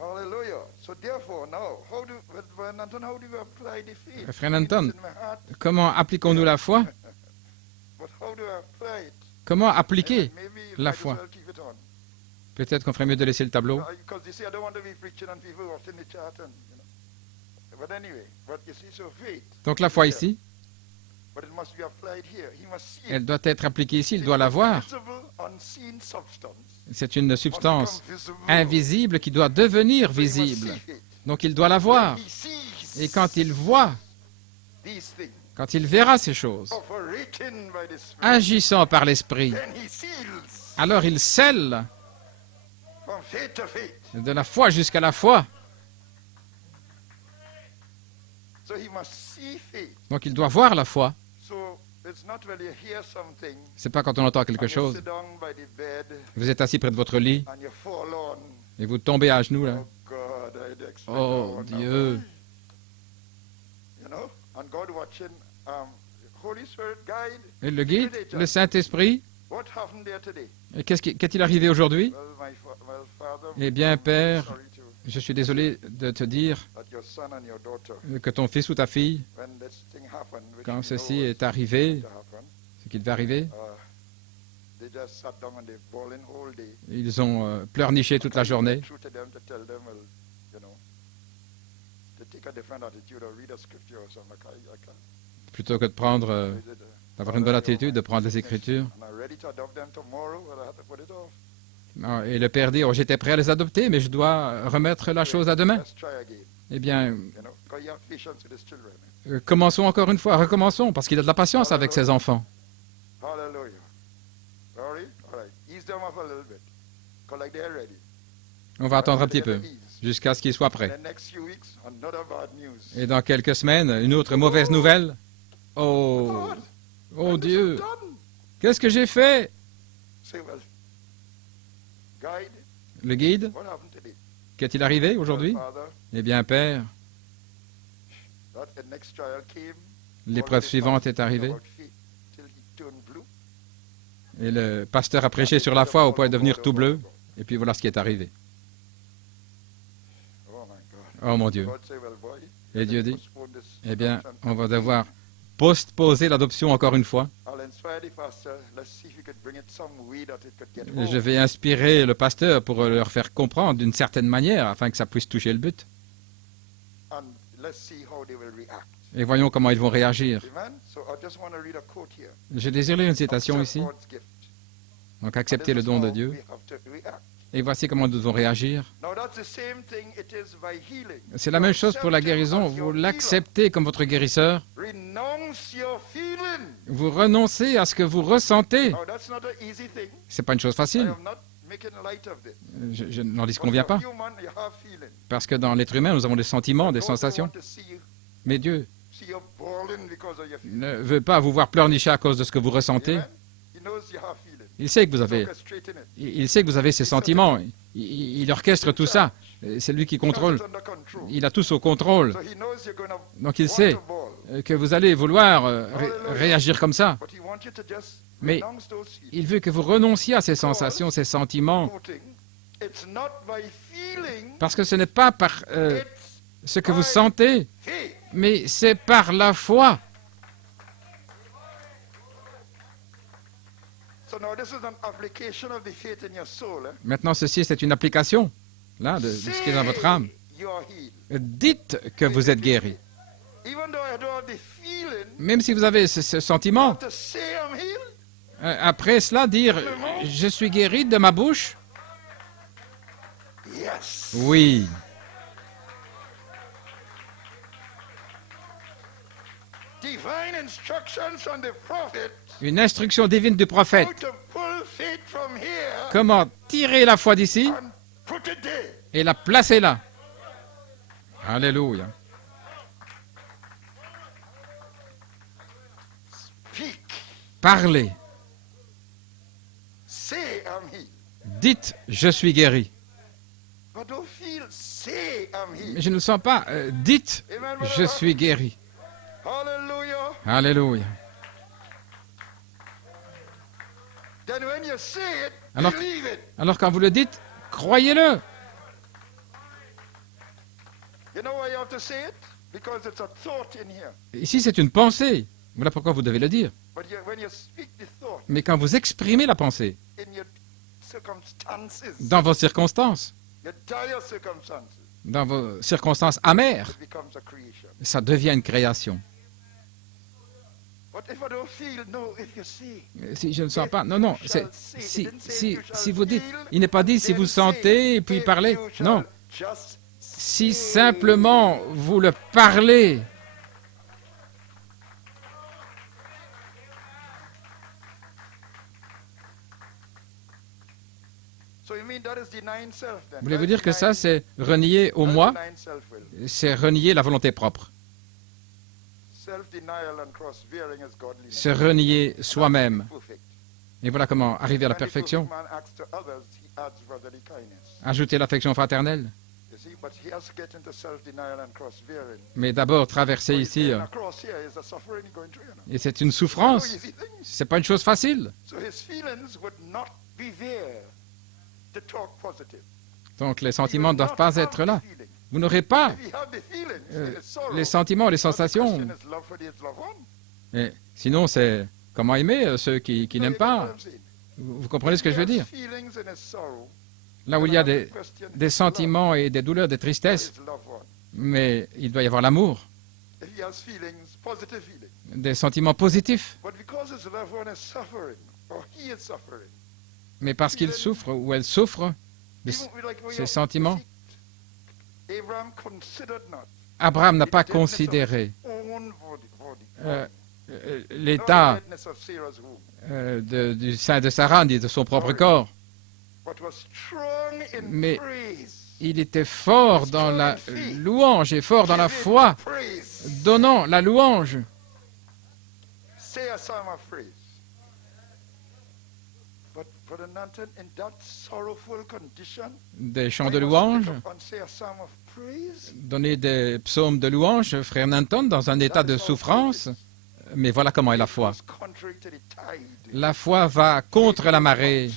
Hallelujah. So therefore, now, how do we apply the faith? Frère Anton, comment appliquons-nous la foi? But how do I apply it? Comment appliquer Maybe la might as foi? well keep it on. Peut-être qu'on ferait mieux de laisser le tableau. Because you see, I don't want to be preaching on people who are in the chat and, you know. But anyway, but you see, so faith. Donc la foi ici, But it must be applied here. He must see it. elle doit être appliquée ici, il doit la voir. Visible, unseen substance. C'est une substance Must become visible. invisible qui doit devenir So he must visible. see it. Donc il doit la voir. He sees Et quand il voit, these things quand il verra ces choses, operating by the Spirit, agissant par l'Esprit, then he seals alors il scelle from faith to faith. de la foi jusqu'à la foi. So he must see faith. Donc il doit voir la foi. So it's not when you hear something C'est pas quand on entend quelque and you chose. sit down by the bed Vous êtes assis près de votre lit and you fall on. et vous tombez à genoux là. Oh God, I'd expect Oh that one Dieu. now. You know, and God watching, Holy Spirit guide. Et le guide, le Saint-Esprit, What happened there today? et qu'est-il arrivé aujourd'hui? Well, Father, Eh bien, Père, sorry to je suis désolé de te dire that your son and your daughter, que ton fils ou ta fille, when this thing happened, which quand we ceci know est was arrivé, to happen, ce qu'il va arriver, they just sat down and they bawling whole day. ils ont pleurniché toute la journée. True to them to tell them, well, you know, to take a different attitude or read a scripture or something. I can't. Plutôt que de prendre, I did, d'avoir une bonne attitude, de prendre les Écritures. and I'm ready to adopt them tomorrow, but I had to put it off. Ah, et le Père dit, oh, j'étais prêt à les adopter, mais je dois remettre la chose à demain. Let's try again, Eh bien, you know, because you have patience with his children. commençons encore une fois, recommençons, parce qu'il a de la patience avec ses enfants. Hallelujah. Sorry? All right. Ease them up a little bit. Because like they're ready. On va attendre un petit peu, jusqu'à ce qu'ils soient In prêts. the next few weeks, another bad news. Et dans quelques semaines, une autre mauvaise nouvelle. Oh, God, oh what Dieu, have you done? qu'est-ce que j'ai fait? Say, well, guide, Le guide, what happened today? qu'est-il arrivé aujourd'hui? Well, Father, Eh bien, Père, that the next trial came. l'épreuve Already suivante est talking arrivée. about faith till he turned blue. Et le pasteur a prêché sur la foi au point de devenir tout bleu. Et puis voilà ce qui est arrivé. Oh my God. Oh mon Dieu. God say, well, boy, Et Dieu dit, postpone this eh bien, adoption. on va devoir postposer l'adoption encore une fois. I'll inspire the pastor. Let's see if we could bring it some way that it could get Et je home. vais inspirer le pasteur pour leur faire comprendre d'une certaine manière afin que ça puisse toucher le but. And let's see how they will react. Et voyons comment ils vont réagir. Amen. So I just want to read a quote here. Je désire lire une citation Accept ici. God's gift. Donc And accepter this le is don de how Dieu. we have to react. Et voici comment nous devons réagir. Now that's the same thing it is by healing. C'est la même chose pour la guérison. Vous l'acceptez comme votre guérisseur. Renounce your feeling. Vous renoncez à ce que vous ressentez. Now that's not an easy thing. C'est pas une chose I facile. am not making light of this. Je n'en But disconviens pas. you're human, you have feeling. Parce que dans l'être humain, nous avons des sentiments, des God sensations. want to see Mais Dieu you bawling because of your feeling. ne veut pas vous voir pleurnicher à cause de ce que vous ressentez. Amen. He Il sait que vous avez ces sentiments. Il orchestre tout ça. C'est lui qui contrôle. Il a tout sous contrôle. Donc il sait que vous allez vouloir réagir comme ça. Mais il veut que vous renonciez à ces sensations, ces sentiments. Parce que ce n'est pas par ce que vous sentez, mais c'est par la foi. Maintenant, ceci, c'est une application là, de ce qui est dans votre âme. Dites que vous êtes guéri. Même si vous avez ce sentiment, après cela, dire « Je suis guéri de ma bouche ». Oui. Une instruction divine du prophète. Comment tirer la foi d'ici et la placer là. Alléluia. Parlez. Dites, je suis guéri. Mais je ne le sens pas. Dites, je suis guéri. Alléluia. Alors quand vous le dites, croyez-le. Ici, c'est une pensée. Voilà pourquoi vous devez le dire. Mais quand vous exprimez la pensée, dans vos circonstances, amères, ça devient une création. Si je ne sens pas, non, si vous dites, il n'est pas dit si vous sentez et puis parlez, non. Si simplement vous le parlez, voulez-vous dire que ça, c'est renier au moi, c'est renier la volonté propre. Se renier soi-même. Et voilà comment arriver à la perfection. Ajouter l'affection fraternelle. Mais d'abord, traverser ici, et c'est une souffrance. Ce n'est pas une chose facile. Donc les sentiments ne doivent pas être là. Vous n'aurez pas les sentiments, les sensations. Et sinon, c'est comment aimer ceux qui n'aiment pas. Vous comprenez ce que je veux dire? Là où il y a des sentiments et des douleurs, des tristesses, mais il doit y avoir l'amour, des sentiments positifs. Mais parce qu'il souffre ou elle souffre de ces sentiments, Abraham n'a pas considéré l'état du sein de Sarah, ni de son propre corps. Mais il était fort dans la louange et fort dans la foi, donnant la louange. Des chants de louange, donner des psaumes de louange, frère Nanton, dans un état de souffrance. Mais voilà comment est la foi. La foi va contre la marée.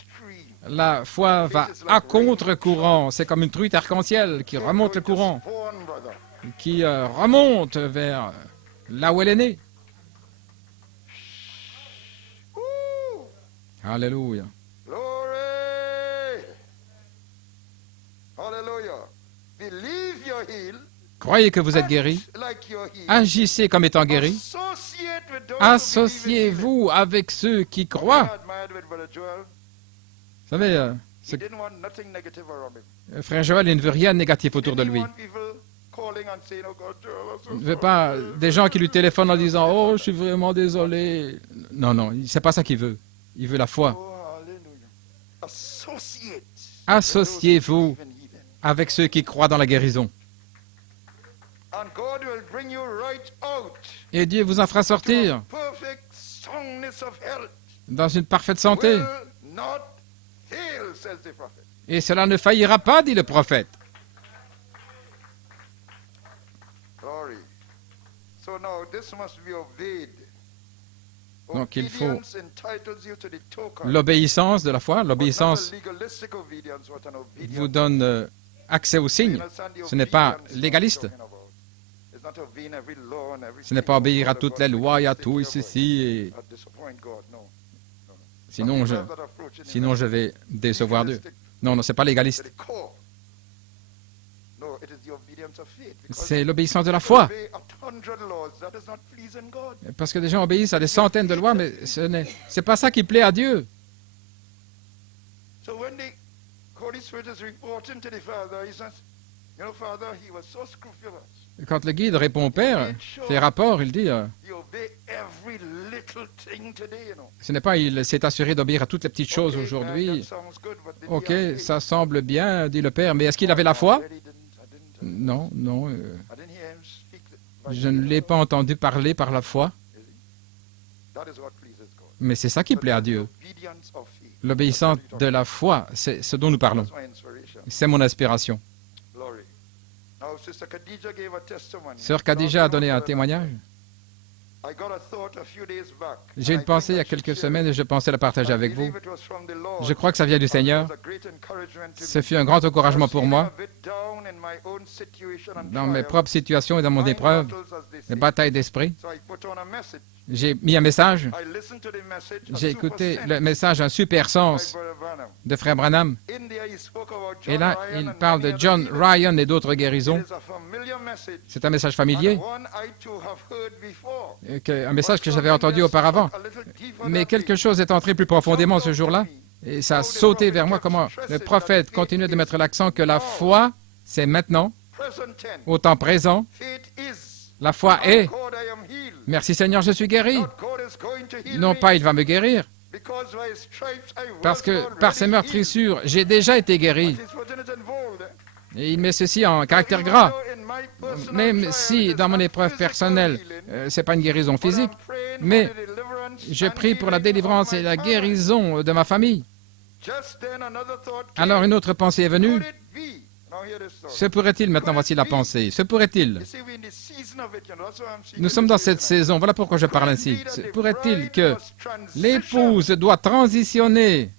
La foi va à contre-courant. C'est comme une truite arc-en-ciel qui remonte le courant, qui remonte vers là où elle est née. Alléluia. Croyez que vous êtes guéri. Agissez comme étant guéri. Associez-vous avec ceux qui croient. Vous savez, frère Joël, il ne veut rien de négatif autour de lui. Il ne veut pas des gens qui lui téléphonent en disant « Oh, je suis vraiment désolé ». Non, non, c'est pas ça qu'il veut. Il veut la foi. Associez-vous avec ceux qui croient dans la guérison. Et Dieu vous en fera sortir dans une parfaite santé. will not fail, says the prophet. Et cela ne faillira pas, dit le prophète. Glory. So now this must be obeyed. Donc il faut Obedience entitles you to the token. l'obéissance de la foi. But not L'obéissance a legalistic obedience, but an obedience. vous donne accès au signe. Ce n'est pas légaliste. It's not obeying every law and every Ce n'est pas obéir à thing toutes about les God, lois et à because tout et it's ceci. Et not disappoint God, no. sinon, sinon, je vais décevoir Dieu. Non, non, ce n'est pas légaliste. C'est l'obéissance de la foi. Parce que des gens obéissent à des centaines de lois, mais ce n'est pas ça qui plaît à Dieu. Quand le guide répond au Père, fait rapport, il dit, ce n'est pas il s'est assuré d'obéir à toutes les petites choses aujourd'hui. Ok, ça semble bien, dit le Père, mais est-ce qu'il avait la foi? Non, non. Je ne l'ai pas entendu parler par la foi. Mais c'est ça qui plaît à Dieu. L'obéissance de la foi, c'est ce dont nous parlons. C'est mon inspiration. Sœur Khadija a donné un témoignage. J'ai une pensée il y a quelques semaines et je pensais la partager avec vous. Je crois que ça vient du Seigneur. Ce fut un grand encouragement pour moi dans mes propres situations et dans mon épreuve, mes batailles d'esprit. J'ai mis un message. J'ai écouté le message Un super sens de Frère Branham. Et là, il parle de John Ryan et d'autres guérisons. C'est un message familier, un message que j'avais entendu auparavant. Mais quelque chose est entré plus profondément ce jour-là. Et ça a sauté vers moi comment le prophète continue de mettre l'accent que la foi, c'est maintenant, au temps présent. La foi est. Merci Seigneur, je suis guéri. Non pas il va me guérir. Parce que par ses meurtrissures, j'ai déjà été guéri. Et il met ceci en caractère gras. Même si dans mon épreuve personnelle, ce n'est pas une guérison physique, mais je prie pour la délivrance et la guérison de ma famille. Alors une autre pensée est venue. Se pourrait-il, maintenant voici la pensée, se pourrait-il, nous sommes dans cette saison, voilà pourquoi je parle ainsi, se pourrait-il que l'épouse doit transitionner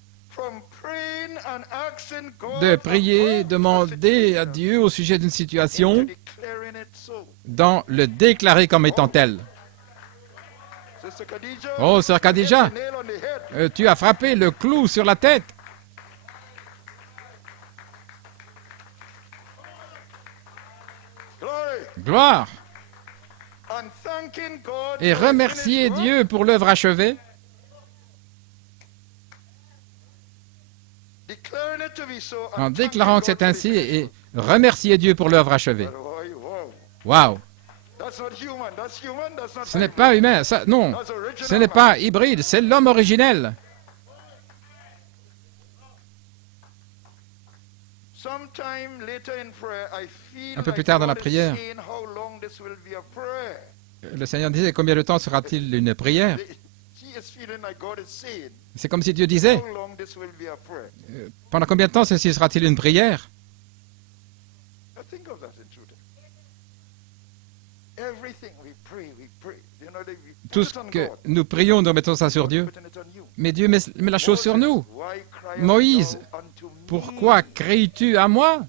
de prier, demander à Dieu au sujet d'une situation, dans le déclarer comme étant telle. Oh, Sœur Khadija, tu as frappé le clou sur la tête. Gloire. Et remercier Dieu pour l'œuvre achevée. En déclarant que c'est ainsi et remercier Dieu pour l'œuvre achevée. Waouh! Ce n'est pas humain, ça, non. Ce n'est pas hybride, c'est l'homme originel. Un peu plus tard dans la prière, le Seigneur disait combien de temps sera-t-il une prière? C'est comme si Dieu disait pendant combien de temps ceci sera-t-il une prière? Tout ce que nous prions, nous mettons ça sur Dieu. Mais Dieu met la chose sur nous. Moïse, pourquoi cries-tu à moi?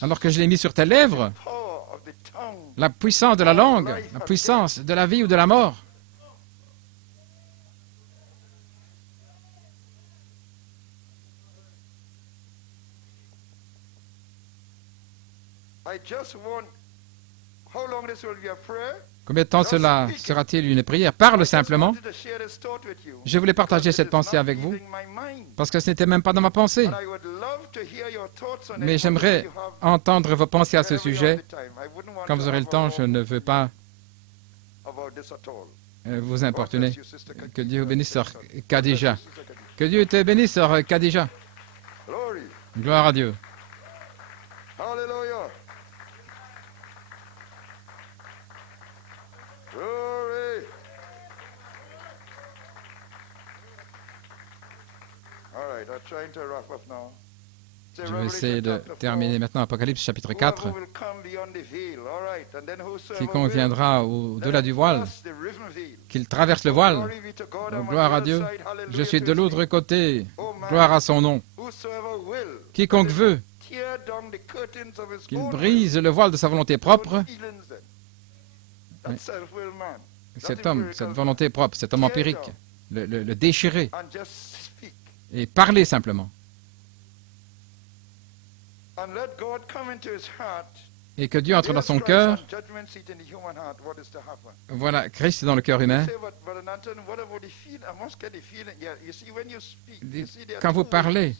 Alors que je l'ai mis sur tes lèvres, la puissance de la langue, la puissance de la vie ou de la mort. Combien de temps cela sera-t-il une prière? Parle simplement. Je voulais partager cette pensée avec vous, parce que ce n'était même pas dans ma pensée. Mais j'aimerais entendre vos pensées à ce sujet. Quand vous aurez le temps, je ne veux pas vous importuner. Que Dieu vous bénisse, Sœur Khadija. Que Dieu te bénisse, Sœur Khadija. Gloire à Dieu. Je vais essayer de terminer maintenant Apocalypse chapitre 4. Quiconque viendra au-delà du voile, qu'il traverse le voile. Oh, gloire à Dieu. Je suis de l'autre côté. Gloire à son nom. Quiconque veut qu'il brise le voile de sa volonté propre, cet homme, cette volonté propre, cet homme empirique, le déchirer et parler simplement. Et que Dieu entre dans son cœur. Voilà, Christ est dans le cœur humain. Quand vous parlez,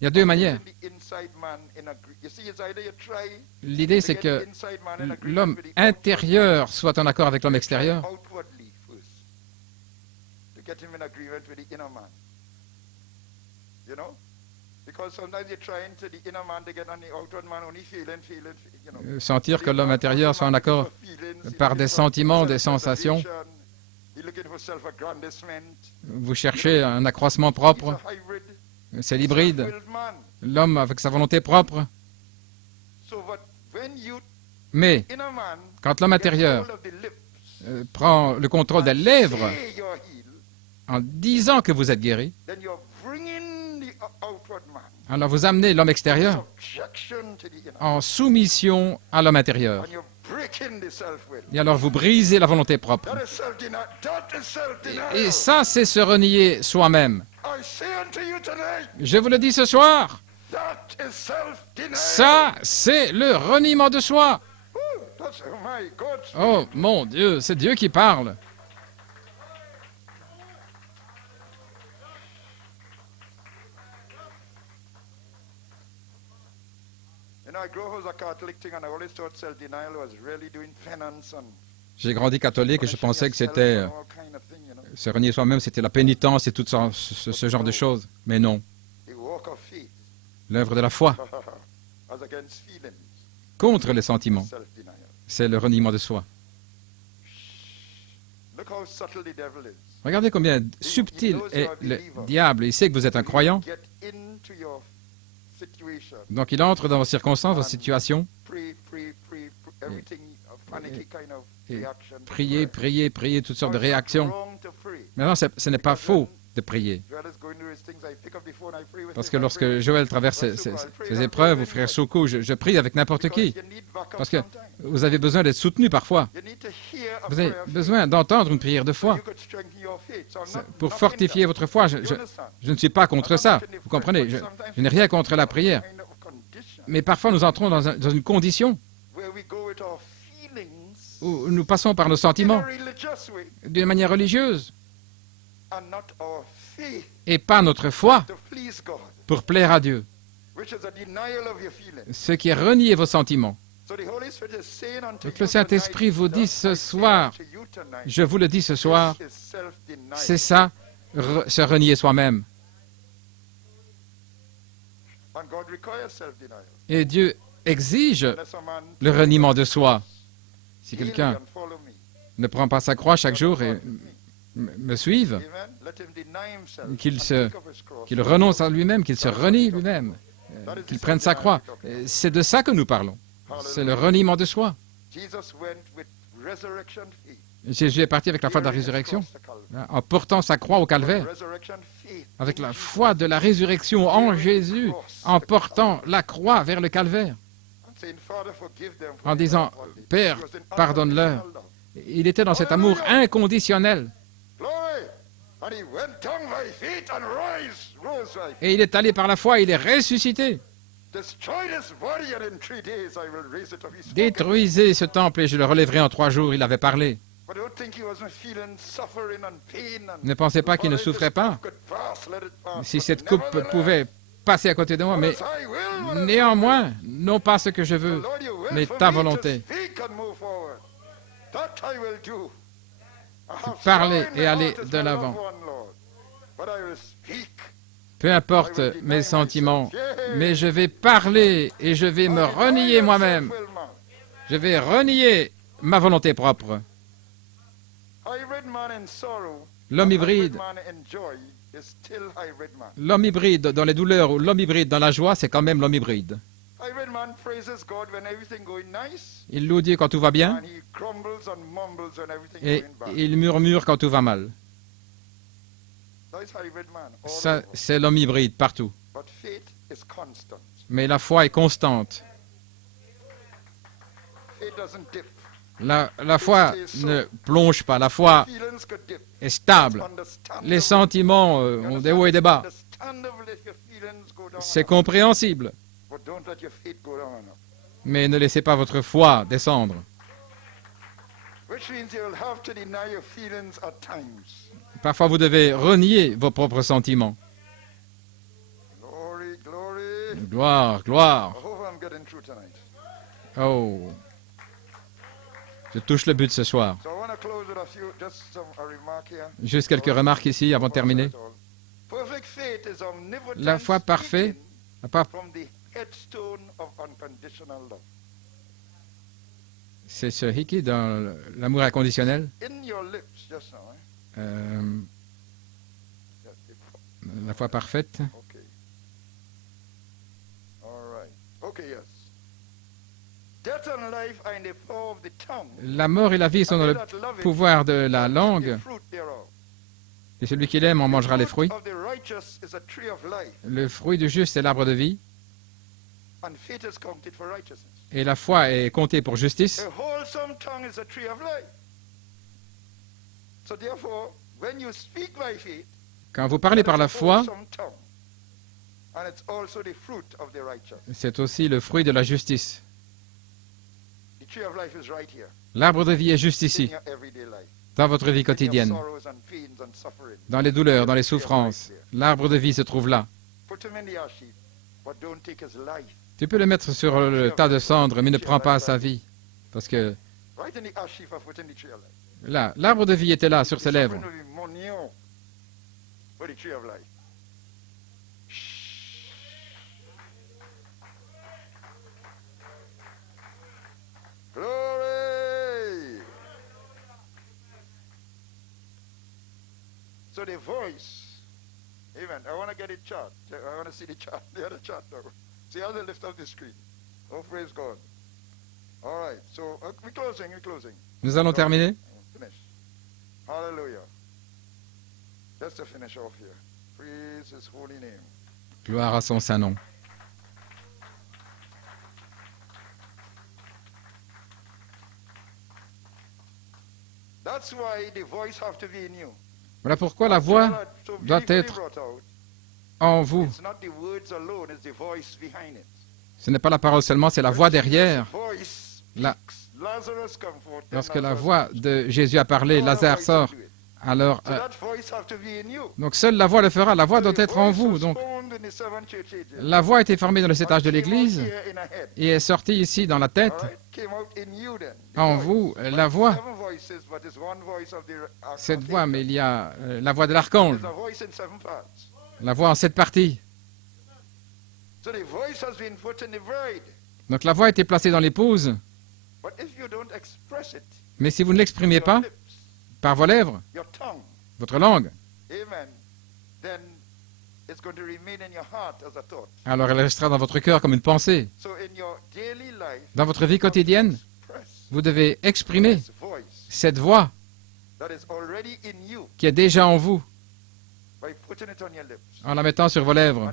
il y a deux manières. L'idée, c'est que l'homme intérieur soit en accord avec l'homme extérieur. Sentir que l'homme intérieur soit en accord par des sentiments, des sensations. Vous cherchez un accroissement propre. C'est l'hybride. L'homme avec sa volonté propre. Mais quand l'homme intérieur prend le contrôle des lèvres en disant que vous êtes guéri, alors vous amenez l'homme extérieur en soumission à l'homme intérieur. Et alors vous brisez la volonté propre. Et ça, c'est se renier soi-même. Je vous le dis ce soir. Ça, c'est le reniement de soi. Oh mon Dieu, c'est Dieu qui parle. J'ai grandi catholique et je pensais que c'était se renier soi-même, c'était la pénitence et tout ce genre de choses. Mais non. L'œuvre de la foi contre les sentiments, c'est le reniement de soi. Regardez combien subtil est le diable. Il sait que vous êtes un croyant. Donc il entre dans vos circonstances, vos situations. Et prier, prier, prier, toutes sortes de réactions. Maintenant, ce n'est pas faux de prier. Parce que lorsque Joël traverse ces épreuves, ou frère Soko, je prie avec n'importe qui. Parce que vous avez besoin d'être soutenu parfois. Vous avez besoin d'entendre une prière de foi. Pour fortifier votre foi, je ne suis pas contre ça. Vous comprenez, je n'ai rien contre la prière. Mais parfois, nous entrons dans une condition où nous passons par nos sentiments d'une manière religieuse et pas notre foi pour plaire à Dieu. Ce qui est renier vos sentiments. Donc le Saint-Esprit vous dit ce soir, je vous le dis ce soir, c'est ça, se renier soi-même. Et Dieu exige le reniement de soi. Si quelqu'un ne prend pas sa croix chaque jour et me suive, qu'il renonce à lui-même, qu'il se renie lui-même, qu'il prenne sa croix. C'est de ça que nous parlons. C'est le reniement de soi. Jésus est parti avec la foi de la résurrection, en portant sa croix au calvaire, avec la foi de la résurrection en Jésus, en portant la croix vers le calvaire, en disant « Père, pardonne-leur ». Il était dans cet amour inconditionnel. Et il est allé par la foi, il est ressuscité. Détruisez ce temple et je le relèverai en 3 jours, il avait parlé. Ne pensez pas qu'il ne souffrait pas. Si cette coupe pouvait passer à côté de moi, mais néanmoins, non pas ce que je veux, mais ta volonté. Parler et aller de l'avant. Peu importe mes sentiments, mais je vais parler et je vais me renier moi-même. Je vais renier ma volonté propre. L'homme hybride L'homme hybride dans les douleurs ou l'homme hybride dans la joie, c'est quand même l'homme hybride. Il loue Dieu quand tout va bien et il murmure quand tout va mal. Ça, c'est l'homme hybride partout. Mais la foi est constante. La foi ne plonge pas, la foi est stable. Les sentiments ont des hauts et des bas. C'est compréhensible. Mais ne laissez pas votre foi descendre. Parfois, vous devez renier vos propres sentiments. Gloire, gloire. Oh. Je touche le but ce soir. Juste quelques remarques ici avant de terminer. La foi parfaite, c'est ce hiki dans l'amour inconditionnel. La foi parfaite. La mort et la vie sont dans le pouvoir de la langue. Et celui qui l'aime en mangera les fruits. Le fruit du juste est l'arbre de vie. Et la foi est comptée pour justice. Quand vous parlez par la foi, c'est aussi le fruit de la justice. L'arbre de vie est juste ici, dans votre vie quotidienne, dans les douleurs, dans les souffrances. L'arbre de vie se trouve là. Tu peux le mettre sur le tas de cendres, mais ne prends pas sa vie. Parce que là, l'arbre de vie était là, sur ses lèvres. So the voice, amen. I want to get it chart. I want to see the chart, the other chart now. See how they lift up the screen. Oh, praise God. All right. So we're closing. Nous allons terminer. Finish. Hallelujah. Just to finish off here. Praise His holy name. Gloire à son saint nom. That's why the voice have to be in you. Voilà pourquoi la voix doit être en vous. Ce n'est pas la parole seulement, c'est la voix derrière. Lorsque la voix de Jésus a parlé, Lazare sort. Alors, donc seule la voix le fera. La voix doit être en vous. Donc, la voix a été formée dans le 7 âge de l'Église et est sortie ici dans la tête. En vous, la voix. Cette voix, mais il y a la voix de l'archange. La voix en 7 parties. Donc la voix a été placée dans l'épouse. Mais si vous ne l'exprimez pas, par vos lèvres, votre langue, alors elle restera dans votre cœur comme une pensée. Dans votre vie quotidienne, vous devez exprimer cette voix qui est déjà en vous en la mettant sur vos lèvres.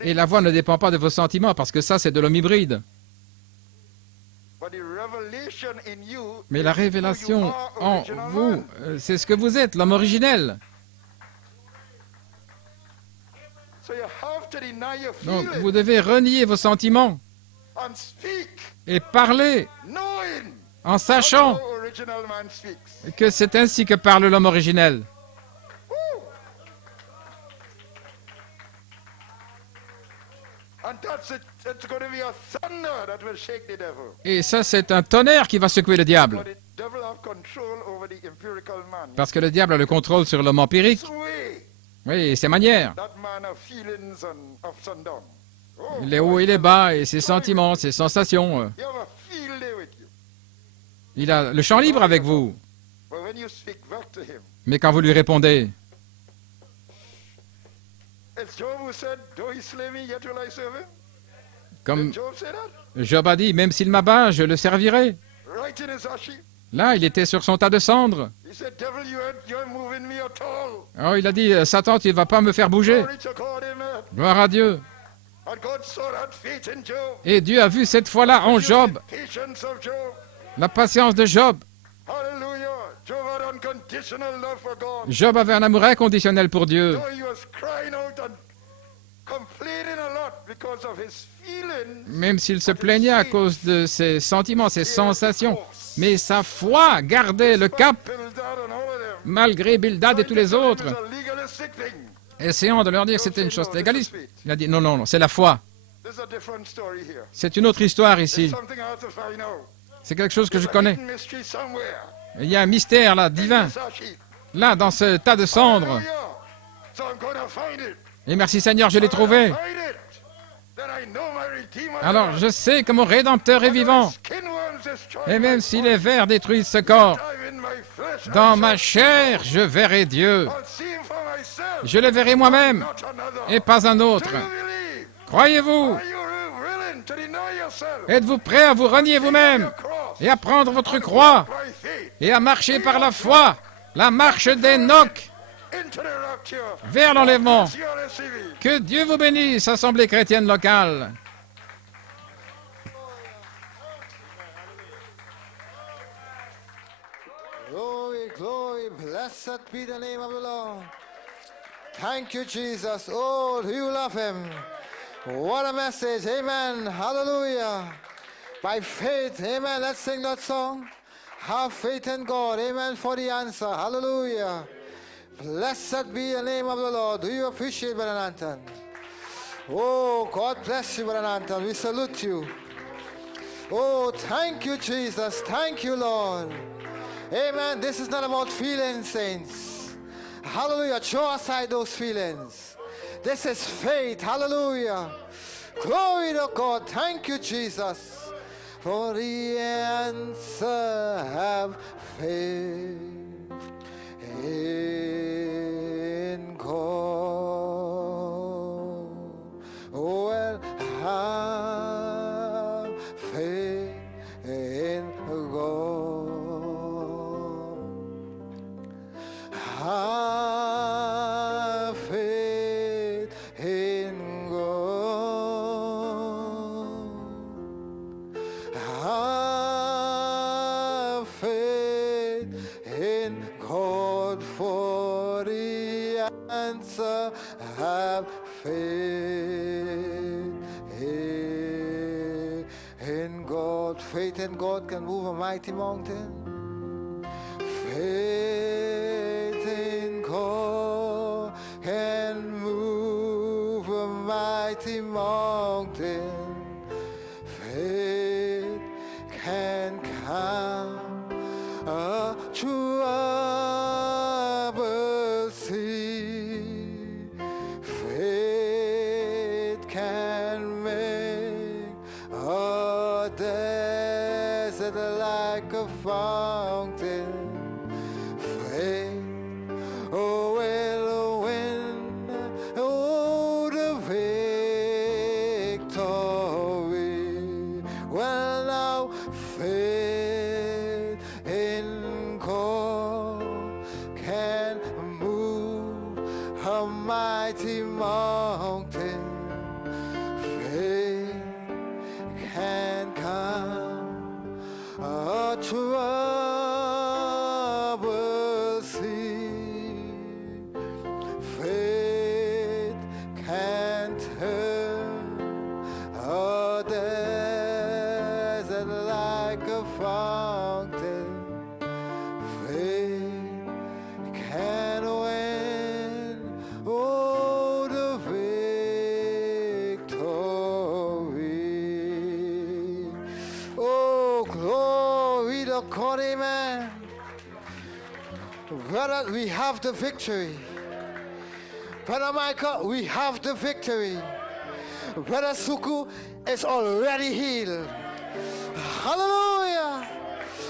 Et la voix ne dépend pas de vos sentiments parce que ça, c'est de l'homme hybride. Mais la révélation en vous, c'est ce que vous êtes, l'homme originel. Donc, vous devez renier vos sentiments et parler en sachant que c'est ainsi que parle l'homme originel. Et ça, c'est un tonnerre qui va secouer le diable. Parce que le diable a le contrôle sur l'homme empirique. Oui, et ses manières. Les hauts et les bas, et ses sentiments, ses sensations. Il a le champ libre avec vous. Mais quand vous lui répondez, comme Job a dit, même s'il m'abat, je le servirai. Là, il était sur son tas de cendres. Oh, il a dit, Satan, tu ne vas pas me faire bouger. Gloire à Dieu. Et Dieu a vu cette fois-là en Job la patience de Job. Job avait un amour inconditionnel pour Dieu. Même s'il se plaignait à cause de ses sentiments, ses sensations. Mais sa foi gardait le cap, malgré Bildad et tous les autres. Essayant de leur dire que c'était une chose légaliste. Il a dit, non, non, non, c'est la foi. C'est une autre histoire ici. C'est quelque chose que je connais. Il y a un mystère là, divin, là, dans ce tas de cendres. Et merci Seigneur, je l'ai trouvé. Alors, je sais que mon Rédempteur est vivant. Et même si les vers détruisent ce corps, dans ma chair, je verrai Dieu. Je le verrai moi-même, et pas un autre. Croyez-vous? Êtes-vous prêt à vous renier vous-même et à prendre votre croix et à marcher par la foi, la marche d'Enoch vers l'enlèvement? Que Dieu vous bénisse, Assemblée chrétienne locale. Glory, glory, blessed be the name of the Lord. Thank you, Jesus. Oh, do you love him? What a message. Amen. Hallelujah. By faith, amen. Let's sing that song. Have faith in God. Amen for the answer. Hallelujah. Blessed be the name of the Lord. Do you appreciate Brother Anton? Oh, God bless you, Brother Anton. We salute you. Oh, thank you, Jesus. Thank you, Lord. Amen. This is not about feelings, saints. Hallelujah. Throw aside those feelings. This is faith. Hallelujah. Glory to God. Thank you, Jesus. For the answer, have faith in God. Well, have faith in God. Have faith in God. Have faith in God for the answer. Have faith in God. Faith in God can move a mighty mountain. Faith in God can move a mighty mountain. Faith can calm a troubled sea. Faith can make a desert like a fountain. Faith will win the victory. Well, now faith in God can move a mighty mountain. Faith can calm a troubled sea. Faith can turn a desert like a fountain. Faith can win the victory. Oh, glory to God, amen. Brother, we have the victory. Brother Michael, we have the victory. Brother Suku is already healed. Hallelujah.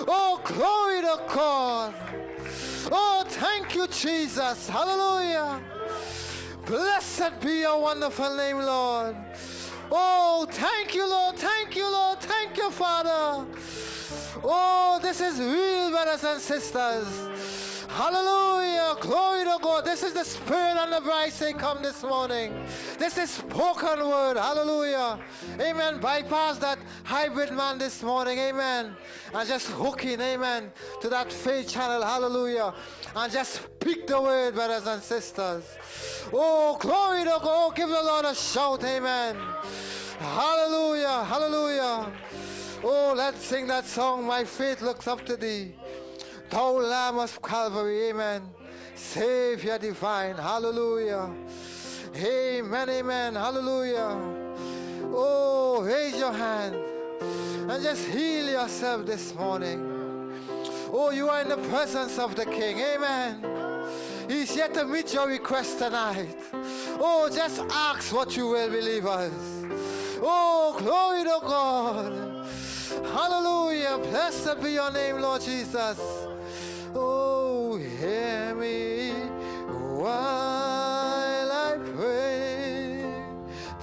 Oh, glory to God. Oh, thank you, Jesus. Hallelujah. Blessed be your wonderful name, Lord. Oh, thank you, Lord. Thank you, Lord. Thank you, Father. Oh, this is real, brothers and sisters. Hallelujah. Glory to God. This is the Spirit and the bride say come this morning. This is spoken word. Hallelujah. Amen. Bypass that hybrid man this morning. Amen. And just hook in. Amen. To that faith channel. Hallelujah. And just speak the word, brothers and sisters. Oh, glory to God. Give the Lord a shout. Amen. Hallelujah. Hallelujah. Oh, let's sing that song. My faith looks up to thee. Thou Lamb of Calvary, amen. Savior divine, hallelujah. Amen, amen, hallelujah. Oh, raise your hand and just heal yourself this morning. Oh, you are in the presence of the King, amen. He's yet to meet your request tonight. Oh, just ask what you will, believers. Oh, glory to God. Hallelujah. Blessed be your name, Lord Jesus. Oh, hear me while I pray.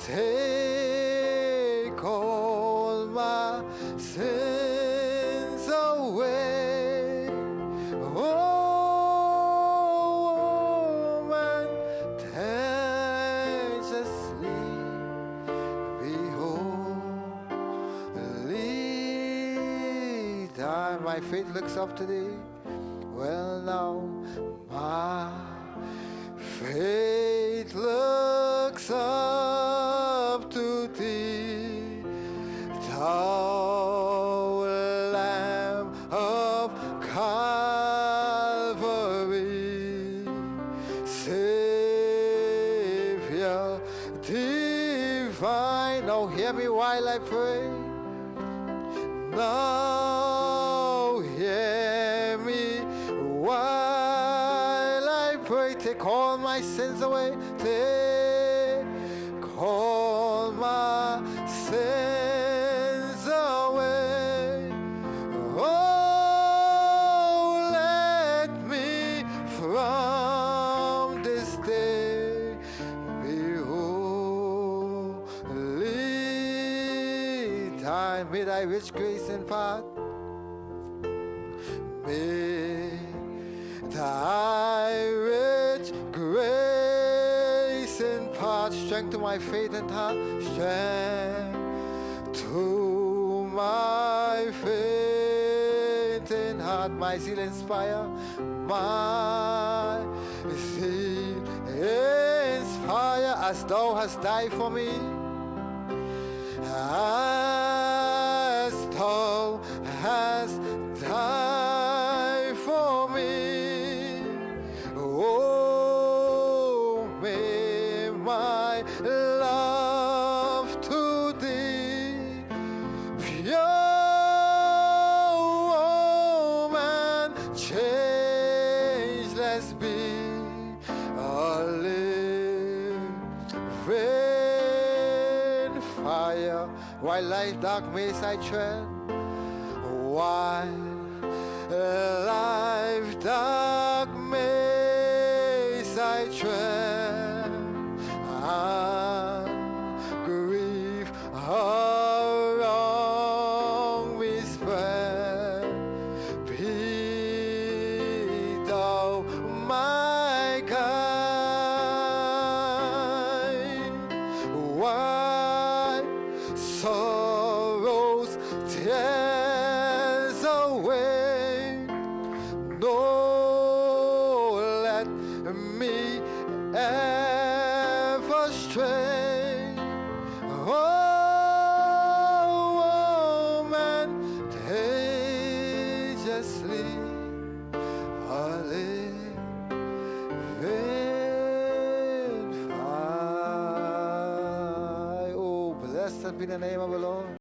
Take all my sins away. Oh, man, tenaciously behold, time my faith looks up to thee. Well, now my faith looks up to thee, thou Lamb of Calvary, Savior divine. Now hear me while I pray. Now hear me while I pray. Take all my sins away. Take all my sins away. Oh, let me from this day be holy. Thine may thy rich grace impart. May thy rich grace impart strength to my faith and heart, strength to my faith and heart, my zeal inspire, my zeal inspire, as thou hast died for me, as thou hast died for me. Oh, may my love to thee pure, man, changeless be, a living fire, while life dark maze I tread, while life dark maze I tread, and grief around me spread. Be thou my guide. Why sorrows, tears away? No, let me ever stray. Oh, man, courageously a living fire. Oh, blessed be the name of the Lord.